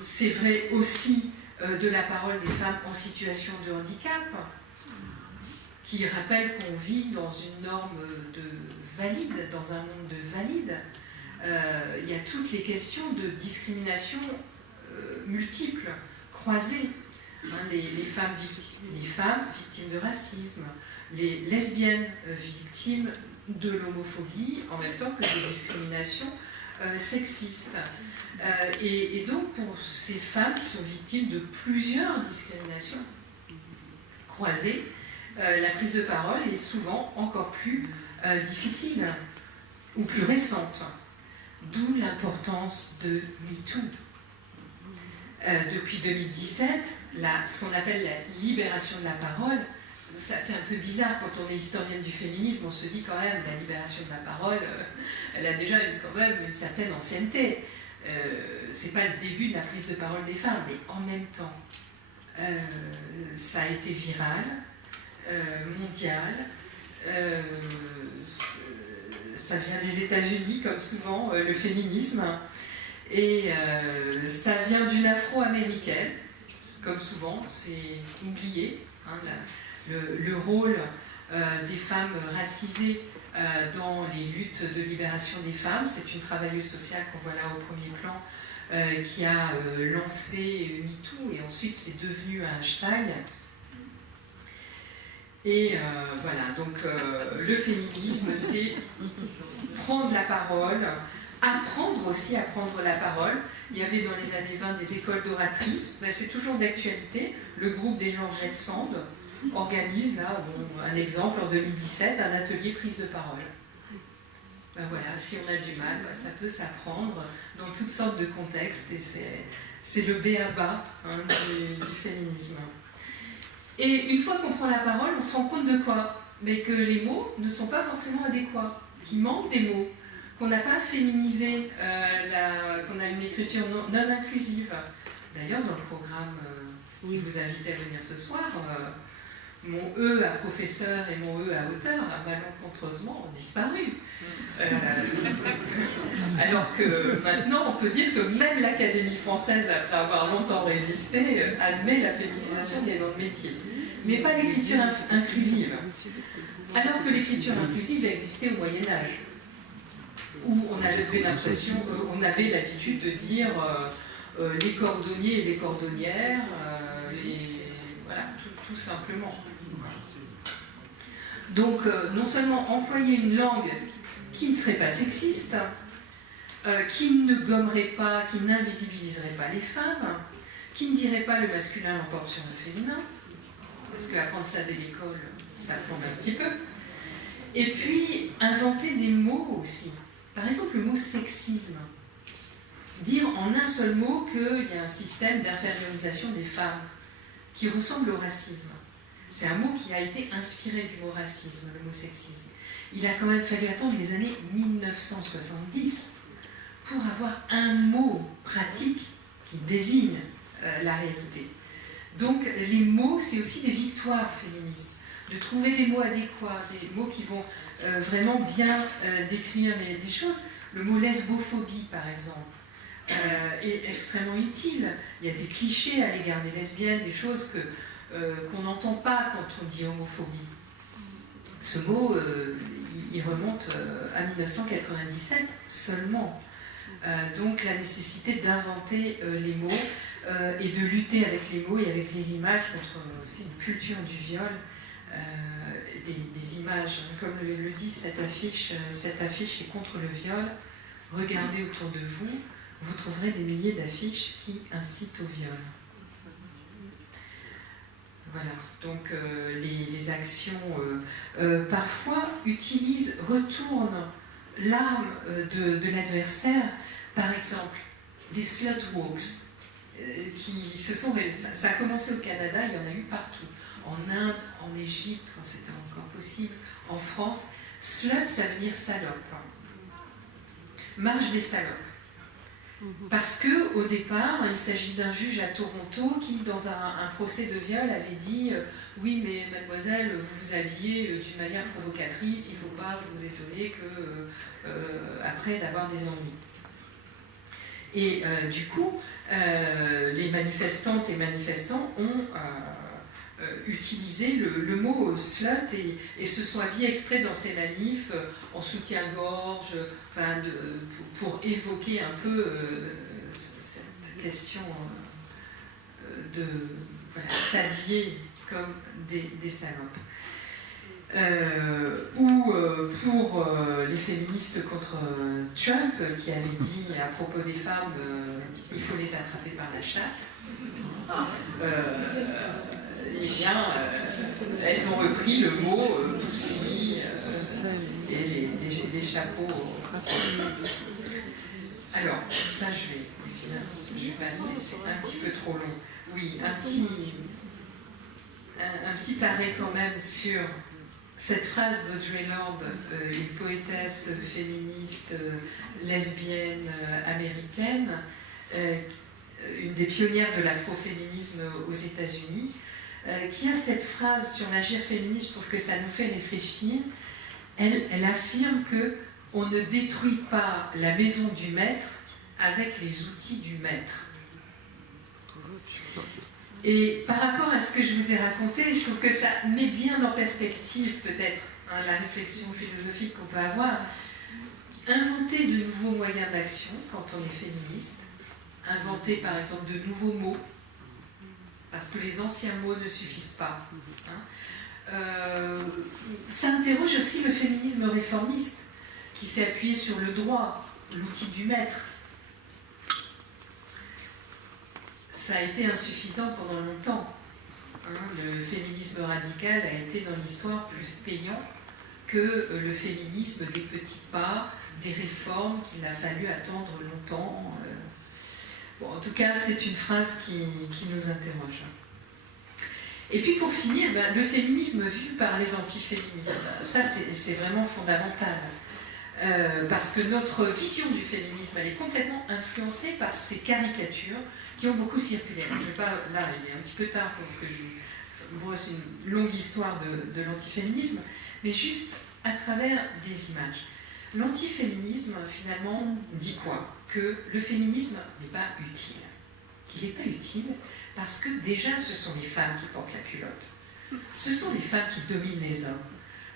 C'est vrai aussi de la parole des femmes en situation de handicap, qui rappelle qu'on vit dans une norme de valide, dans un monde de valides. Il y a toutes les questions de discrimination multiples, croisées. Les femmes victimes de racisme, les lesbiennes victimes de l'homophobie, en même temps que des discriminations sexistes. Et donc, pour ces femmes qui sont victimes de plusieurs discriminations croisées, la prise de parole est souvent encore plus difficile ou plus récente. D'où l'importance de MeToo. Depuis 2017, ce qu'on appelle la libération de la parole, ça fait un peu bizarre quand on est historienne du féminisme, on se dit quand même la libération de la parole, elle a déjà quand même une certaine ancienneté. C'est pas le début de la prise de parole des femmes, mais en même temps, ça a été viral, mondial, ça vient des États-Unis comme souvent, le féminisme, et ça vient d'une afro-américaine, comme souvent, c'est oublié, hein, le rôle des femmes racisées dans les luttes de libération des femmes. C'est une travailleuse sociale qu'on voit là au premier plan qui a lancé MeToo et ensuite c'est devenu un hashtag. Et voilà, donc le féminisme, c'est prendre la parole, apprendre aussi à prendre la parole. Il y avait dans les années 20 des écoles d'oratrices, ben, c'est toujours d'actualité. Le groupe des Georgette Sand organise, là, un exemple, en 2017, un atelier prise de parole. Ben voilà, si on a du mal, ben, ça peut s'apprendre dans toutes sortes de contextes, et c'est le b.a.-ba hein, du féminisme. Et une fois qu'on prend la parole, on se rend compte de quoi? Mais que les mots ne sont pas forcément adéquats, qu'il manque des mots, qu'on n'a pas féminisé, qu'on a une écriture non inclusive. D'ailleurs, dans le programme qui vous invite à venir ce soir, mon E à professeur et mon E à auteur a malencontreusement disparu. Alors que maintenant, on peut dire que même l'Académie française, après avoir longtemps résisté, admet la féminisation des noms de métiers. Mais pas l'écriture inclusive. Alors que l'écriture inclusive existait au Moyen-Âge, où on avait l'impression, on avait l'habitude de dire les cordonniers et les cordonnières, voilà, tout simplement. Donc, non seulement employer une langue qui ne serait pas sexiste, qui ne gommerait pas, qui n'invisibiliserait pas les femmes, qui ne dirait pas le masculin l'emporte sur le féminin, parce qu'apprendre ça dès l'école, ça plombe un petit peu. Et puis, inventer des mots aussi. Par exemple, le mot sexisme. Dire en un seul mot qu'il y a un système d'infériorisation des femmes qui ressemble au racisme. C'est un mot qui a été inspiré du mot racisme, le mot sexisme. Il a quand même fallu attendre les années 1970 pour avoir un mot pratique qui désigne la réalité. Donc les mots, c'est aussi des victoires féministes. De trouver des mots adéquats, des mots qui vont vraiment bien décrire les choses. Le mot lesbophobie, par exemple, est extrêmement utile. Il y a des clichés à l'égard des lesbiennes, des choses qu'on n'entend pas quand on dit homophobie. Ce mot, il remonte à 1997 seulement. Donc la nécessité d'inventer les mots et de lutter avec les mots et avec les images contre aussi une culture du viol, des images, comme le dit cette affiche est contre le viol. Regardez autour de vous, vous trouverez des milliers d'affiches qui incitent au viol. Voilà, donc les actions parfois retournent l'arme de l'adversaire. Par exemple, les slut walks, ça a commencé au Canada, il y en a eu partout. En Inde, en Égypte, quand c'était encore possible, en France. Slut, ça veut dire salope. Marche des salopes. Parce qu'au départ, il s'agit d'un juge à Toronto qui, dans un procès de viol, avait dit oui, mais mademoiselle, vous vous habillez d'une manière provocatrice, il ne faut pas vous étonner après d'avoir des ennuis. Et du coup, les manifestantes et manifestants ont utilisé le mot slut et se sont habillés exprès dans ces manifs en soutien-gorge, enfin pour évoquer un peu cette question de s'habiller comme des salopes. Ou pour les féministes contre Trump qui avait dit à propos des femmes il faut les attraper par la chatte. Eh bien, elles ont repris le mot pussy et les chapeaux. Alors, ça, je vais passer, c'est un petit peu trop long. Oui, un petit arrêt quand même sur cette phrase d'Audre Lorde, une poétesse féministe, lesbienne, américaine, une des pionnières de l'afroféminisme aux États-Unis, qui a cette phrase sur l'agir féministe. Je trouve que ça nous fait réfléchir. Elle affirme que on ne détruit pas la maison du maître avec les outils du maître. Et par rapport à ce que je vous ai raconté, je trouve que ça met bien en perspective peut-être la réflexion philosophique qu'on peut avoir. Inventer de nouveaux moyens d'action quand on est féministe, inventer par exemple de nouveaux mots, parce que les anciens mots ne suffisent pas. Ça interroge aussi le féminisme réformiste, qui s'est appuyé sur le droit, l'outil du maître. Ça a été insuffisant pendant longtemps. Le féminisme radical a été dans l'histoire plus payant que le féminisme des petits pas, des réformes qu'il a fallu attendre longtemps. Bon, en tout cas, c'est une phrase qui nous interroge. Et puis pour finir, le féminisme vu par les antiféministes, ça c'est vraiment fondamental. Parce que notre vision du féminisme, elle est complètement influencée par ces caricatures qui ont beaucoup circulé. Je vais pas, là, il est un petit peu tard pour que je brosse une longue histoire de l'antiféminisme, mais juste à travers des images. L'antiféminisme, finalement, dit quoi? Que le féminisme n'est pas utile. Il n'est pas utile parce que déjà, ce sont les femmes qui portent la culotte. Ce sont les femmes qui dominent les hommes,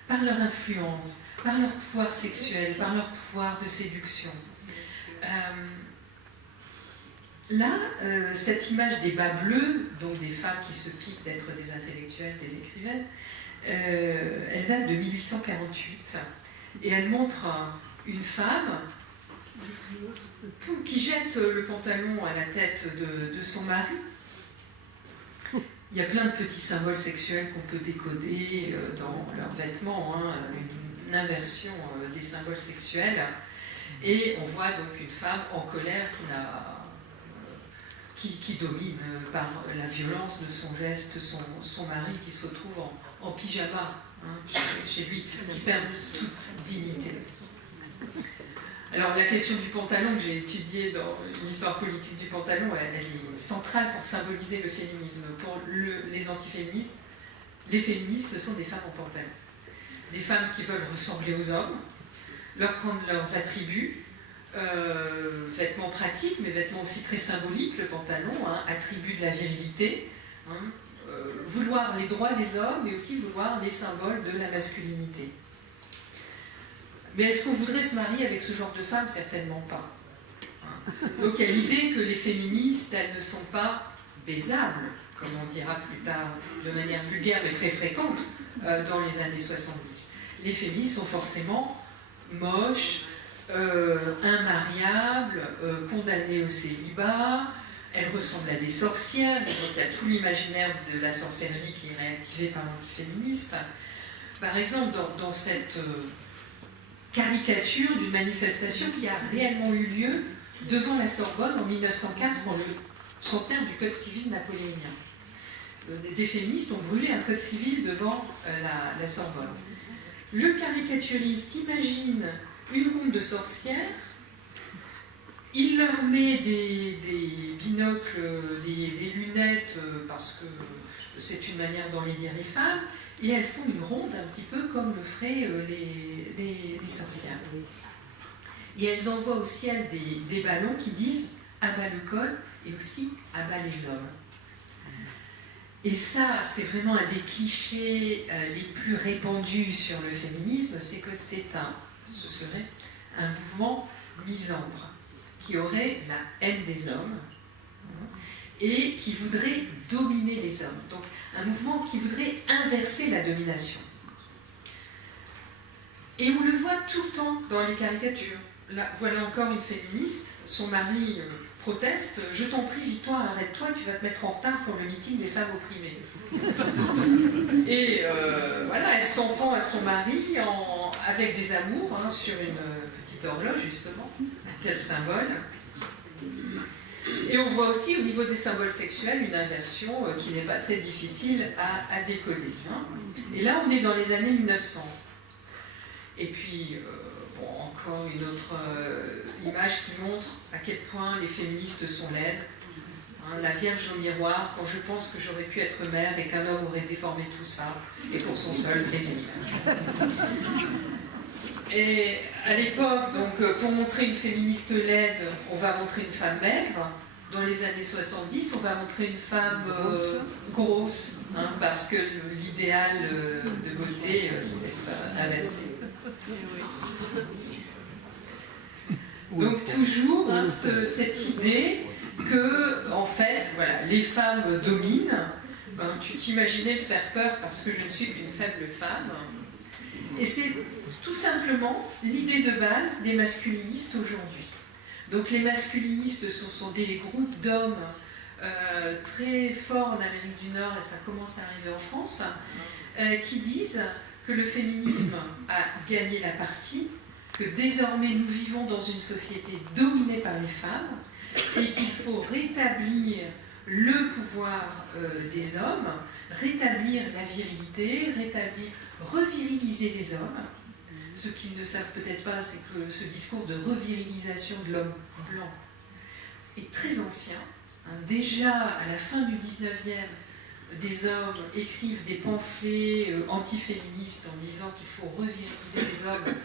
par leur influence, par leur pouvoir sexuel, par leur pouvoir de séduction. Cette image des bas bleus, donc des femmes qui se piquent d'être des intellectuelles, des écrivaines, elle date de 1848 et elle montre une femme qui jette le pantalon à la tête de son mari. Il y a plein de petits symboles sexuels qu'on peut décoder dans leurs vêtements, une inversion des symboles sexuels. Et on voit donc une femme en colère qui domine par la violence de son geste son mari qui se retrouve en pyjama chez lui, qui perd toute dignité. Alors la question du pantalon que j'ai étudiée dans l'histoire politique du pantalon, elle est centrale pour symboliser le féminisme. Pour les antiféministes, les féministes, ce sont des femmes en pantalon. Des femmes qui veulent ressembler aux hommes, leur prendre leurs attributs, vêtements pratiques, mais vêtements aussi très symboliques, le pantalon, attribut de la virilité, vouloir les droits des hommes, mais aussi vouloir les symboles de la masculinité. Mais est-ce qu'on voudrait se marier avec ce genre de femme? Certainement pas. Donc il y a l'idée que les féministes, elles ne sont pas baisables, comme on dira plus tard, de manière vulgaire mais très fréquente, dans les années 70. Les féministes sont forcément moches, invariables, condamnées au célibat, elles ressemblent à des sorcières, donc il y a tout l'imaginaire de la sorcellerie qui est réactivé par l'antiféministe. Par exemple, dans cette caricature d'une manifestation qui a réellement eu lieu devant la Sorbonne en 1904 pour le centenaire du Code civil napoléonien. Des féministes ont brûlé un Code civil devant la Sorbonne. Le caricaturiste imagine une ronde de sorcières, il leur met des binocles, des lunettes, parce que c'est une manière d'enlaidir les femmes, et elles font une ronde un petit peu comme le feraient les sorcières. Et elles envoient au ciel des ballons qui disent « à bas le code » et aussi « à bas les hommes ». Et ça, c'est vraiment un des clichés les plus répandus sur le féminisme, c'est que ce serait un mouvement misandre, qui aurait la haine des hommes et qui voudrait dominer les hommes. Donc, un mouvement qui voudrait inverser la domination. Et on le voit tout le temps dans les caricatures. Là, voilà encore une féministe, son mari proteste, « Je t'en prie, Victoire, arrête-toi, tu vas te mettre en retard pour le meeting des femmes opprimées. » Et voilà, elle s'en prend à son mari avec des amours, sur une petite horloge, justement. quel symbole. Et on voit aussi au niveau des symboles sexuels une inversion qui n'est pas très difficile à décoder. Hein. Et là, on est dans les années 1900. Et puis, bon, encore une autre image qui montre à quel point les féministes sont laides. Hein, la Vierge au miroir, quand je pense que j'aurais pu être mère et qu'un homme aurait déformé tout ça, et pour son seul plaisir. Et à l'époque, donc, pour montrer une féministe laide, on va montrer une femme maigre. Dans les années 70, on va montrer une femme grosse, hein, parce que l'idéal de beauté s'est inversé. Donc toujours hein, cette idée que, en fait, voilà, les femmes dominent. Ben, tu t'imaginais me faire peur parce que je ne suis qu'une faible femme. Et c'est tout simplement l'idée de base des masculinistes aujourd'hui. Donc les masculinistes sont des groupes d'hommes très forts en Amérique du Nord, et ça commence à arriver en France, qui disent que le féminisme a gagné la partie, que désormais nous vivons dans une société dominée par les femmes, et qu'il faut rétablir le pouvoir des hommes, rétablir la virilité, reviriliser les hommes. Ce qu'ils ne savent peut-être pas, c'est que ce discours de revirilisation de l'homme blanc est très ancien. Hein, déjà à la fin du 19e, des hommes écrivent des pamphlets antiféministes en disant qu'il faut reviriliser les hommes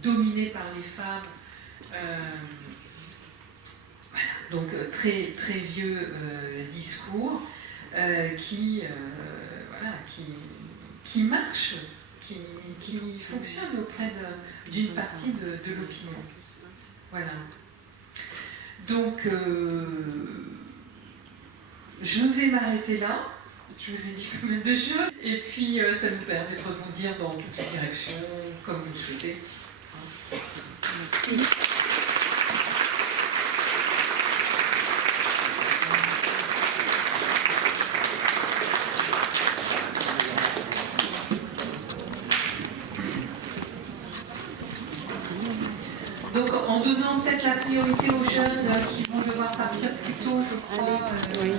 dominés par les femmes. Voilà, donc très, très vieux discours qui marche, qui fonctionne auprès d'une partie de l'opinion. Voilà. Donc, je vais m'arrêter là. Je vous ai dit pas mal de choses. Et puis, ça nous permet de rebondir dans toutes les directions, comme vous le souhaitez. Merci. Donc, en donnant peut-être la priorité aux jeunes qui vont devoir partir plus tôt, je crois. Oui.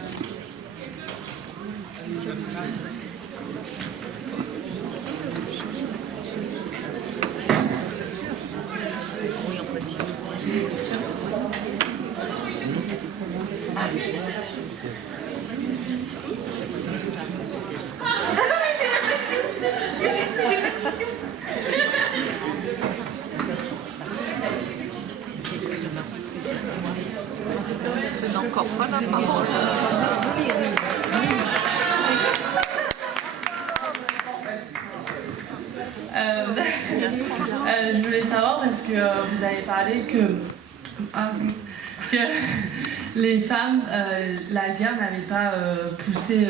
Encore pas la parole. Je voulais savoir parce que vous avez parlé que les femmes, la guerre n'avait pas poussé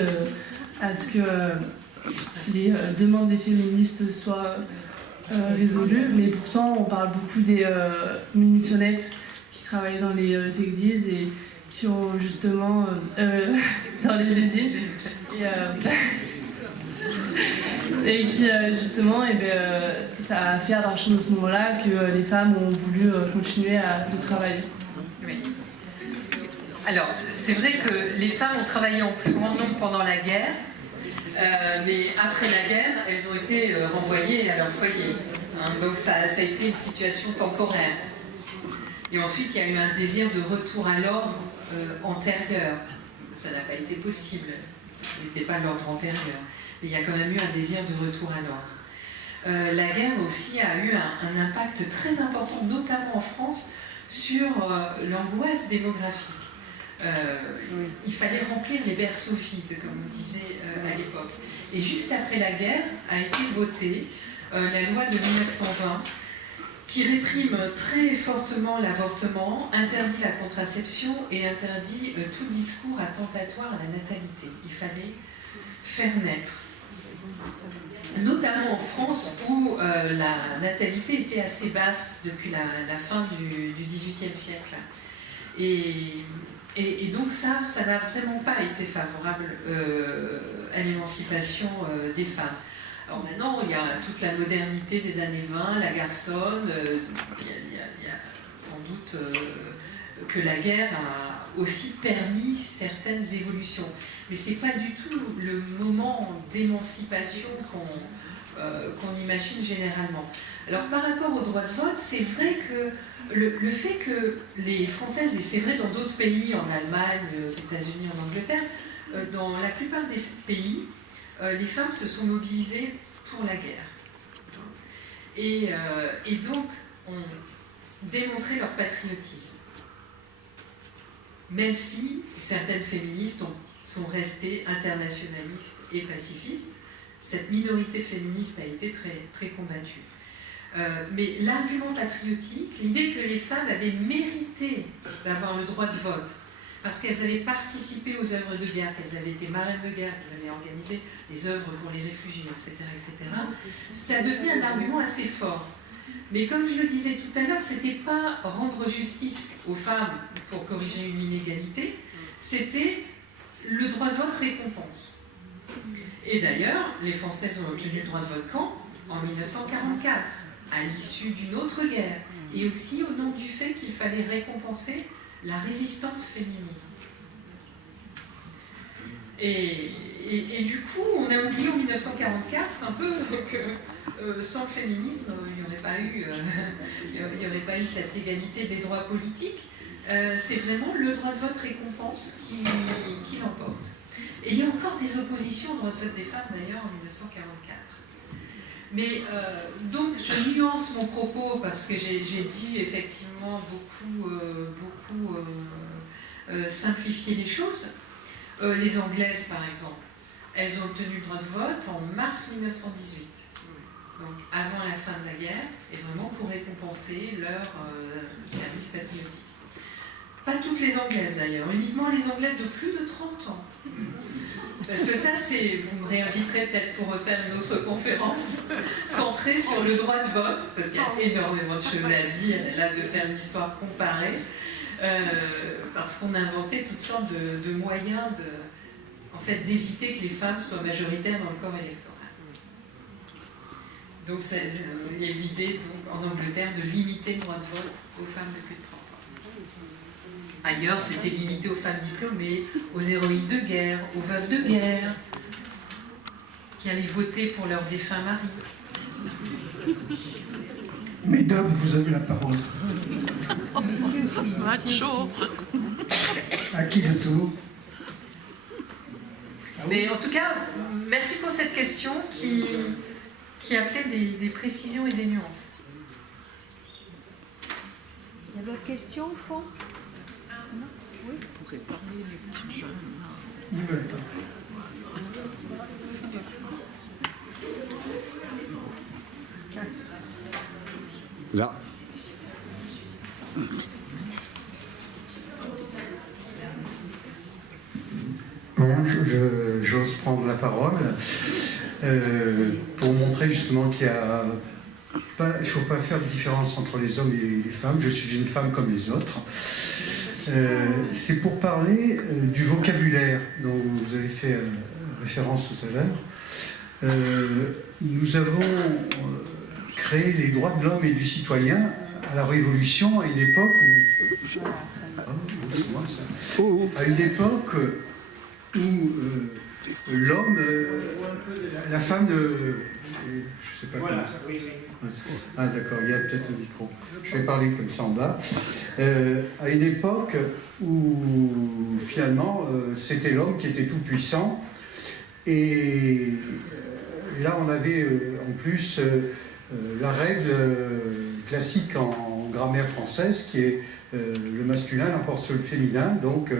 à ce que les demandes des féministes soient résolues, mais pourtant on parle beaucoup des munitionnettes qui travaillent dans les églises et qui ont justement dans les usines et qui justement ça a fait à partir de ce moment-là que les femmes ont voulu continuer de travailler. Oui. Alors, c'est vrai que les femmes ont travaillé en plus grand nombre pendant la guerre, mais après la guerre, elles ont été renvoyées à leur foyer. Hein, donc ça a été une situation temporaire. Et ensuite, il y a eu un désir de retour à l'ordre antérieur. Ça n'a pas été possible. Ce n'était pas l'ordre antérieur. Mais il y a quand même eu un désir de retour à l'ordre. La guerre aussi a eu un impact très important, notamment en France, sur l'angoisse démographique. Il fallait remplir les berceaux vides, comme on disait à l'époque. Et juste après la guerre a été votée la loi de 1920 qui réprime très fortement l'avortement, interdit la contraception et interdit tout discours attentatoire à la natalité. Il fallait faire naître. Notamment en France où la natalité était assez basse depuis la fin du XVIIIe siècle. Et donc ça n'a vraiment pas été favorable à l'émancipation des femmes. Alors maintenant, il y a toute la modernité des années 20, la garçonne, sans doute que la guerre a aussi permis certaines évolutions. Mais ce n'est pas du tout le moment d'émancipation qu'on imagine généralement. Alors par rapport au droit de vote, c'est vrai que le fait que les Françaises, et c'est vrai dans d'autres pays, en Allemagne, aux États-Unis, en Angleterre, dans la plupart des pays, les femmes se sont mobilisées pour la guerre. Et donc ont démontré leur patriotisme. Même si certaines féministes sont restées internationalistes et pacifistes, cette minorité féministe a été très, très combattue. Mais l'argument patriotique, l'idée que les femmes avaient mérité d'avoir le droit de vote, parce qu'elles avaient participé aux œuvres de guerre, qu'elles avaient été marraines de guerre, qu'elles avaient organisé des œuvres pour les réfugiés, etc., ça devient un argument assez fort. Mais comme je le disais tout à l'heure, c'était pas rendre justice aux femmes pour corriger une inégalité, c'était le droit de vote récompense. Et d'ailleurs, les Françaises ont obtenu le droit de vote quand ? En 1944, à l'issue d'une autre guerre, et aussi au nom du fait qu'il fallait récompenser la résistance féminine. Et du coup, on a oublié en 1944 un peu que sans le féminisme, il n'y aurait pas eu cette égalité des droits politiques. C'est vraiment le droit de vote récompense qui l'emporte. Et il y a encore des oppositions au droit de vote des femmes, d'ailleurs, en 1944. Mais donc, je nuance mon propos parce que j'ai dit effectivement beaucoup simplifier les choses. Les Anglaises, par exemple, elles ont obtenu le droit de vote en mars 1918, donc avant la fin de la guerre, et vraiment pour récompenser leur service patriotique. Pas toutes les Anglaises d'ailleurs, uniquement les Anglaises de plus de 30 ans. Parce que ça, vous me réinviterez peut-être pour refaire une autre conférence centrée sur le droit de vote, parce qu'il y a énormément de choses à dire, là, de faire une histoire comparée, parce qu'on a inventé toutes sortes de moyens d'éviter que les femmes soient majoritaires dans le corps électoral. Donc, il y a l'idée, en Angleterre, de limiter le droit de vote aux femmes de plus de 30 ans. Ailleurs, c'était limité aux femmes diplômées, aux héroïnes de guerre, aux veuves de guerre, qui allaient voter pour leur défunt mari. Mesdames, vous avez la parole. Macho. À qui le tour? Mais en tout cas, merci pour cette question qui appelait des précisions et des nuances. Il y a d'autres questions au fond? Non? Oui. On pourrait parler des petits jeunes. Ils ne veulent pas. Là. Bon, j'ose prendre la parole pour montrer justement qu'il ne faut pas faire de différence entre les hommes et les femmes. Je suis une femme comme les autres. C'est pour parler du vocabulaire dont vous avez fait référence tout à l'heure. Nous avons créé les droits de l'homme et du citoyen à la Révolution, à une époque où l'homme, la femme je sais pas comment ça. Ah d'accord, il y a peut-être un micro. Je vais parler comme ça en bas. À une époque où finalement c'était l'homme qui était tout puissant, et là on avait en plus la règle classique en grammaire française qui est le masculin l'emporte sur le féminin, donc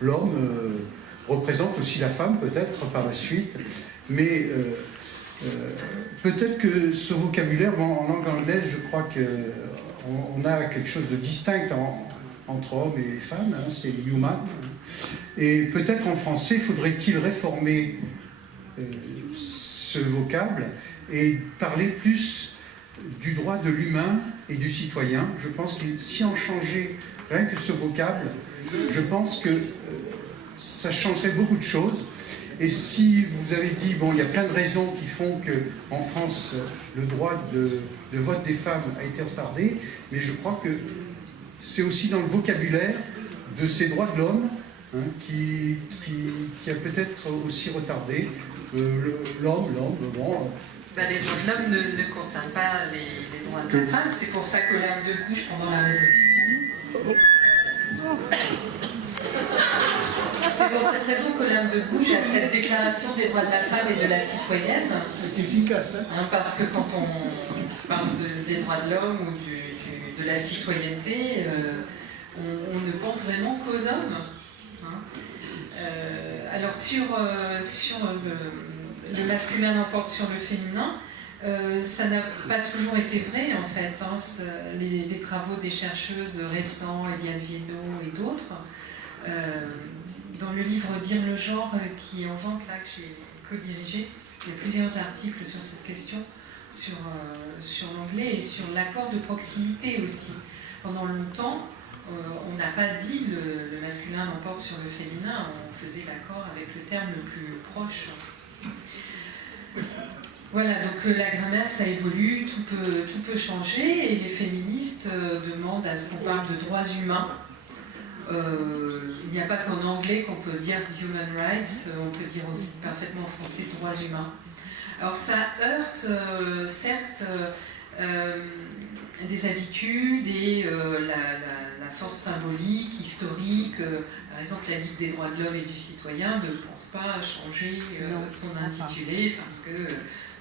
l'homme représente aussi la femme peut-être par la suite, mais peut-être que ce vocabulaire, en langue anglaise, je crois qu'on a quelque chose de distinct entre hommes et femmes, hein, c'est human. Et peut-être en français, faudrait-il réformer ce vocable et parler plus du droit de l'humain et du citoyen. Je pense que si on changeait rien que ce vocable, je pense que ça changerait beaucoup de choses. Et si vous avez dit, bon, il y a plein de raisons qui font qu'en France, le droit de vote des femmes a été retardé, mais je crois que c'est aussi dans le vocabulaire de ces droits de l'homme qui a peut-être aussi retardé l'homme, bon. Les droits de l'homme ne concernent pas les droits de la femme, c'est pour ça que l'âme de couche pendant la Révolution. C'est pour cette raison que l'âme de gauche a cette déclaration des droits de la femme et de la citoyenne. C'est efficace, hein. Parce que quand on parle des droits de l'homme ou de la citoyenneté, on ne pense vraiment qu'aux hommes. Alors sur le masculin l'emporte sur le féminin, ça n'a pas toujours été vrai en fait. Les travaux des chercheuses récents, Eliane Viennot et d'autres, dans le livre Dire le genre qui est en vente là, que j'ai co-dirigé, il y a plusieurs articles sur cette question, sur l'anglais et sur l'accord de proximité aussi. Pendant longtemps, on n'a pas dit le masculin l'emporte sur le féminin, on faisait l'accord avec le terme le plus proche. Voilà, donc la grammaire ça évolue, tout peut changer et les féministes demandent à ce qu'on parle de droits humains. Il n'y a pas qu'en anglais qu'on peut dire human rights, on peut dire aussi parfaitement en français droits humains. Alors ça heurte certes des habitudes et la force symbolique, historique. Par exemple, la Ligue des droits de l'homme et du citoyen ne pense pas changer son intitulé parce que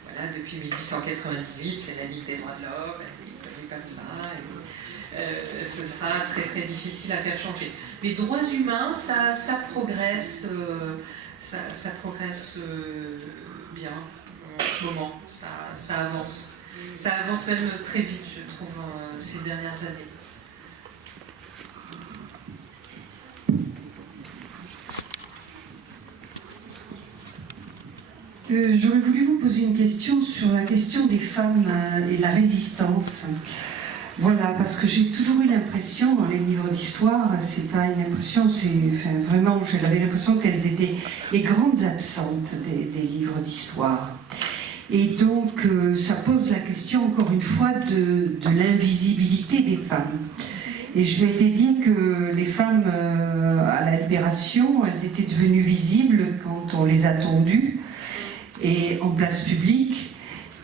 voilà, depuis 1898, c'est la Ligue des droits de l'homme, elle est connue comme ça. Et, ce sera très très difficile à faire changer. Les droits humains, ça progresse, ça progresse bien en ce moment, ça avance. Ça avance même très vite, je trouve, ces dernières années. J'aurais voulu vous poser une question sur la question des femmes et la résistance. Voilà, parce que j'ai toujours eu l'impression, dans les livres d'histoire, c'est pas une impression, vraiment, j'avais l'impression qu'elles étaient les grandes absentes des livres d'histoire. Et donc, ça pose la question, encore une fois, de l'invisibilité des femmes. Et je m'étais dit que les femmes, à la Libération, elles étaient devenues visibles quand on les a tendues, et en place publique,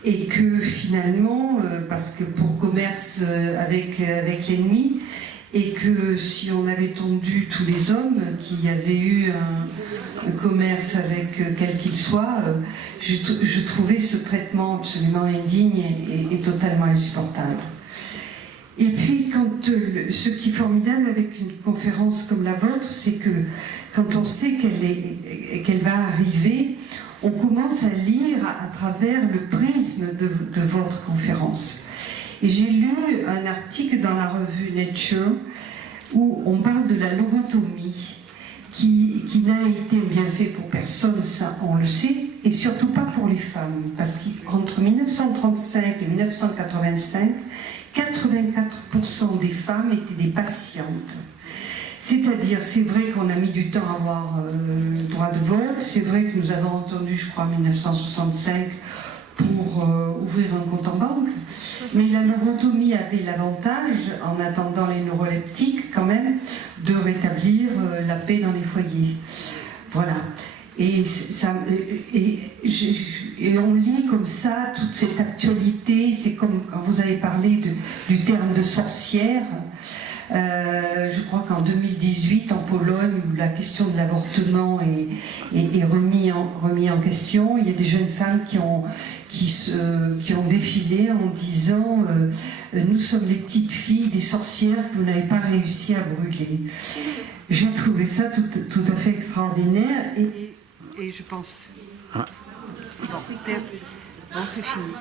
et que finalement, parce que pour commerce avec l'ennemi, et que si on avait tendu tous les hommes qui avaient eu un commerce avec quel qu'il soit, je trouvais ce traitement absolument indigne et totalement insupportable. Et puis, ce qui est formidable avec une conférence comme la vôtre, c'est que quand on sait qu'elle va arriver, on commence à lire à travers le prisme de votre conférence. Et j'ai lu un article dans la revue Nature où on parle de la lobotomie qui n'a été bien fait pour personne, ça on le sait, et surtout pas pour les femmes, parce qu'entre 1935 et 1985, 84% des femmes étaient des patientes. C'est-à-dire, c'est vrai qu'on a mis du temps à avoir le droit de vote, c'est vrai que nous avons entendu, je crois, en 1965 pour ouvrir un compte en banque, mais la lobotomie avait l'avantage, en attendant les neuroleptiques quand même, de rétablir la paix dans les foyers. Voilà. Et on lit comme ça toute cette actualité, c'est comme quand vous avez parlé du terme de sorcière. Je crois qu'en 2018, en Pologne, où la question de l'avortement est remis en question, il y a des jeunes femmes qui ont défilé en disant nous sommes les petites filles des sorcières que vous n'avez pas réussi à brûler. J'ai trouvé ça tout à fait extraordinaire et je pense... Ah. Bon, c'est fini.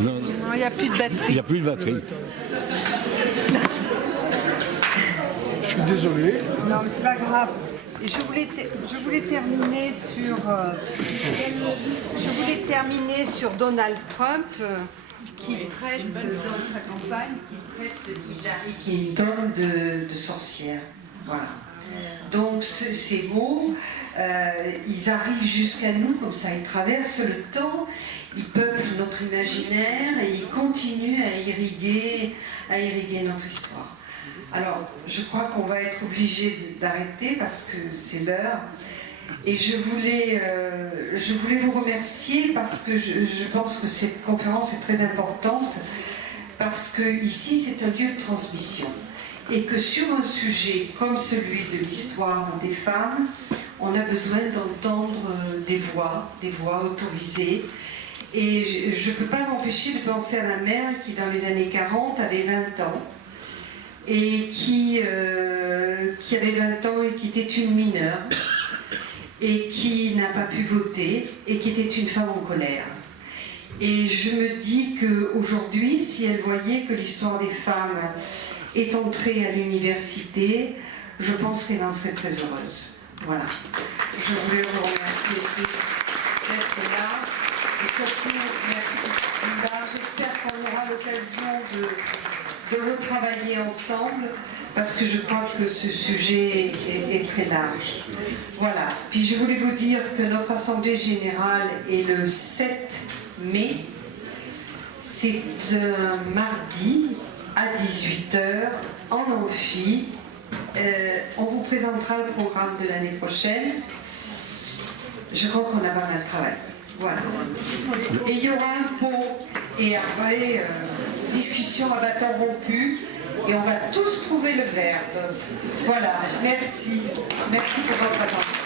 Non, il n'y a plus de batterie. il n'y a plus de batterie. Je suis désolé. Non, mais c'est pas grave. Et je voulais terminer sur Donald Trump qui traite dans sa campagne, qui traite Hillary Clinton de sorcière. Voilà. Donc ces mots, ils arrivent jusqu'à nous comme ça, ils traversent le temps, ils peuplent notre imaginaire et il continue à irriguer notre histoire. Alors, je crois qu'on va être obligé d'arrêter parce que c'est l'heure. Et je voulais vous remercier parce que je pense que cette conférence est très importante, parce que ici c'est un lieu de transmission. Et que sur un sujet comme celui de l'histoire des femmes, on a besoin d'entendre des voix autorisées. Et je ne peux pas m'empêcher de penser à ma mère qui, dans les années 40, avait 20 ans. Et qui avait 20 ans et qui était une mineure. Et qui n'a pas pu voter. Et qui était une femme en colère. Et je me dis qu'aujourd'hui, si elle voyait que l'histoire des femmes est entrée à l'université, je pense qu'elle en serait très heureuse. Voilà. Je voulais vous remercier tous d'être là. Et surtout, merci Linda. J'espère qu'on aura l'occasion de retravailler ensemble, parce que je crois que ce sujet est très large. Voilà. Puis je voulais vous dire que notre Assemblée Générale est le 7 mai. C'est un mardi à 18h en amphi. On vous présentera le programme de l'année prochaine. Je crois qu'on a pas mal travaillé. Voilà. Et il y aura un pot et après discussion à bâton rompu et on va tous trouver le verbe. Voilà. Merci. Merci pour votre attention.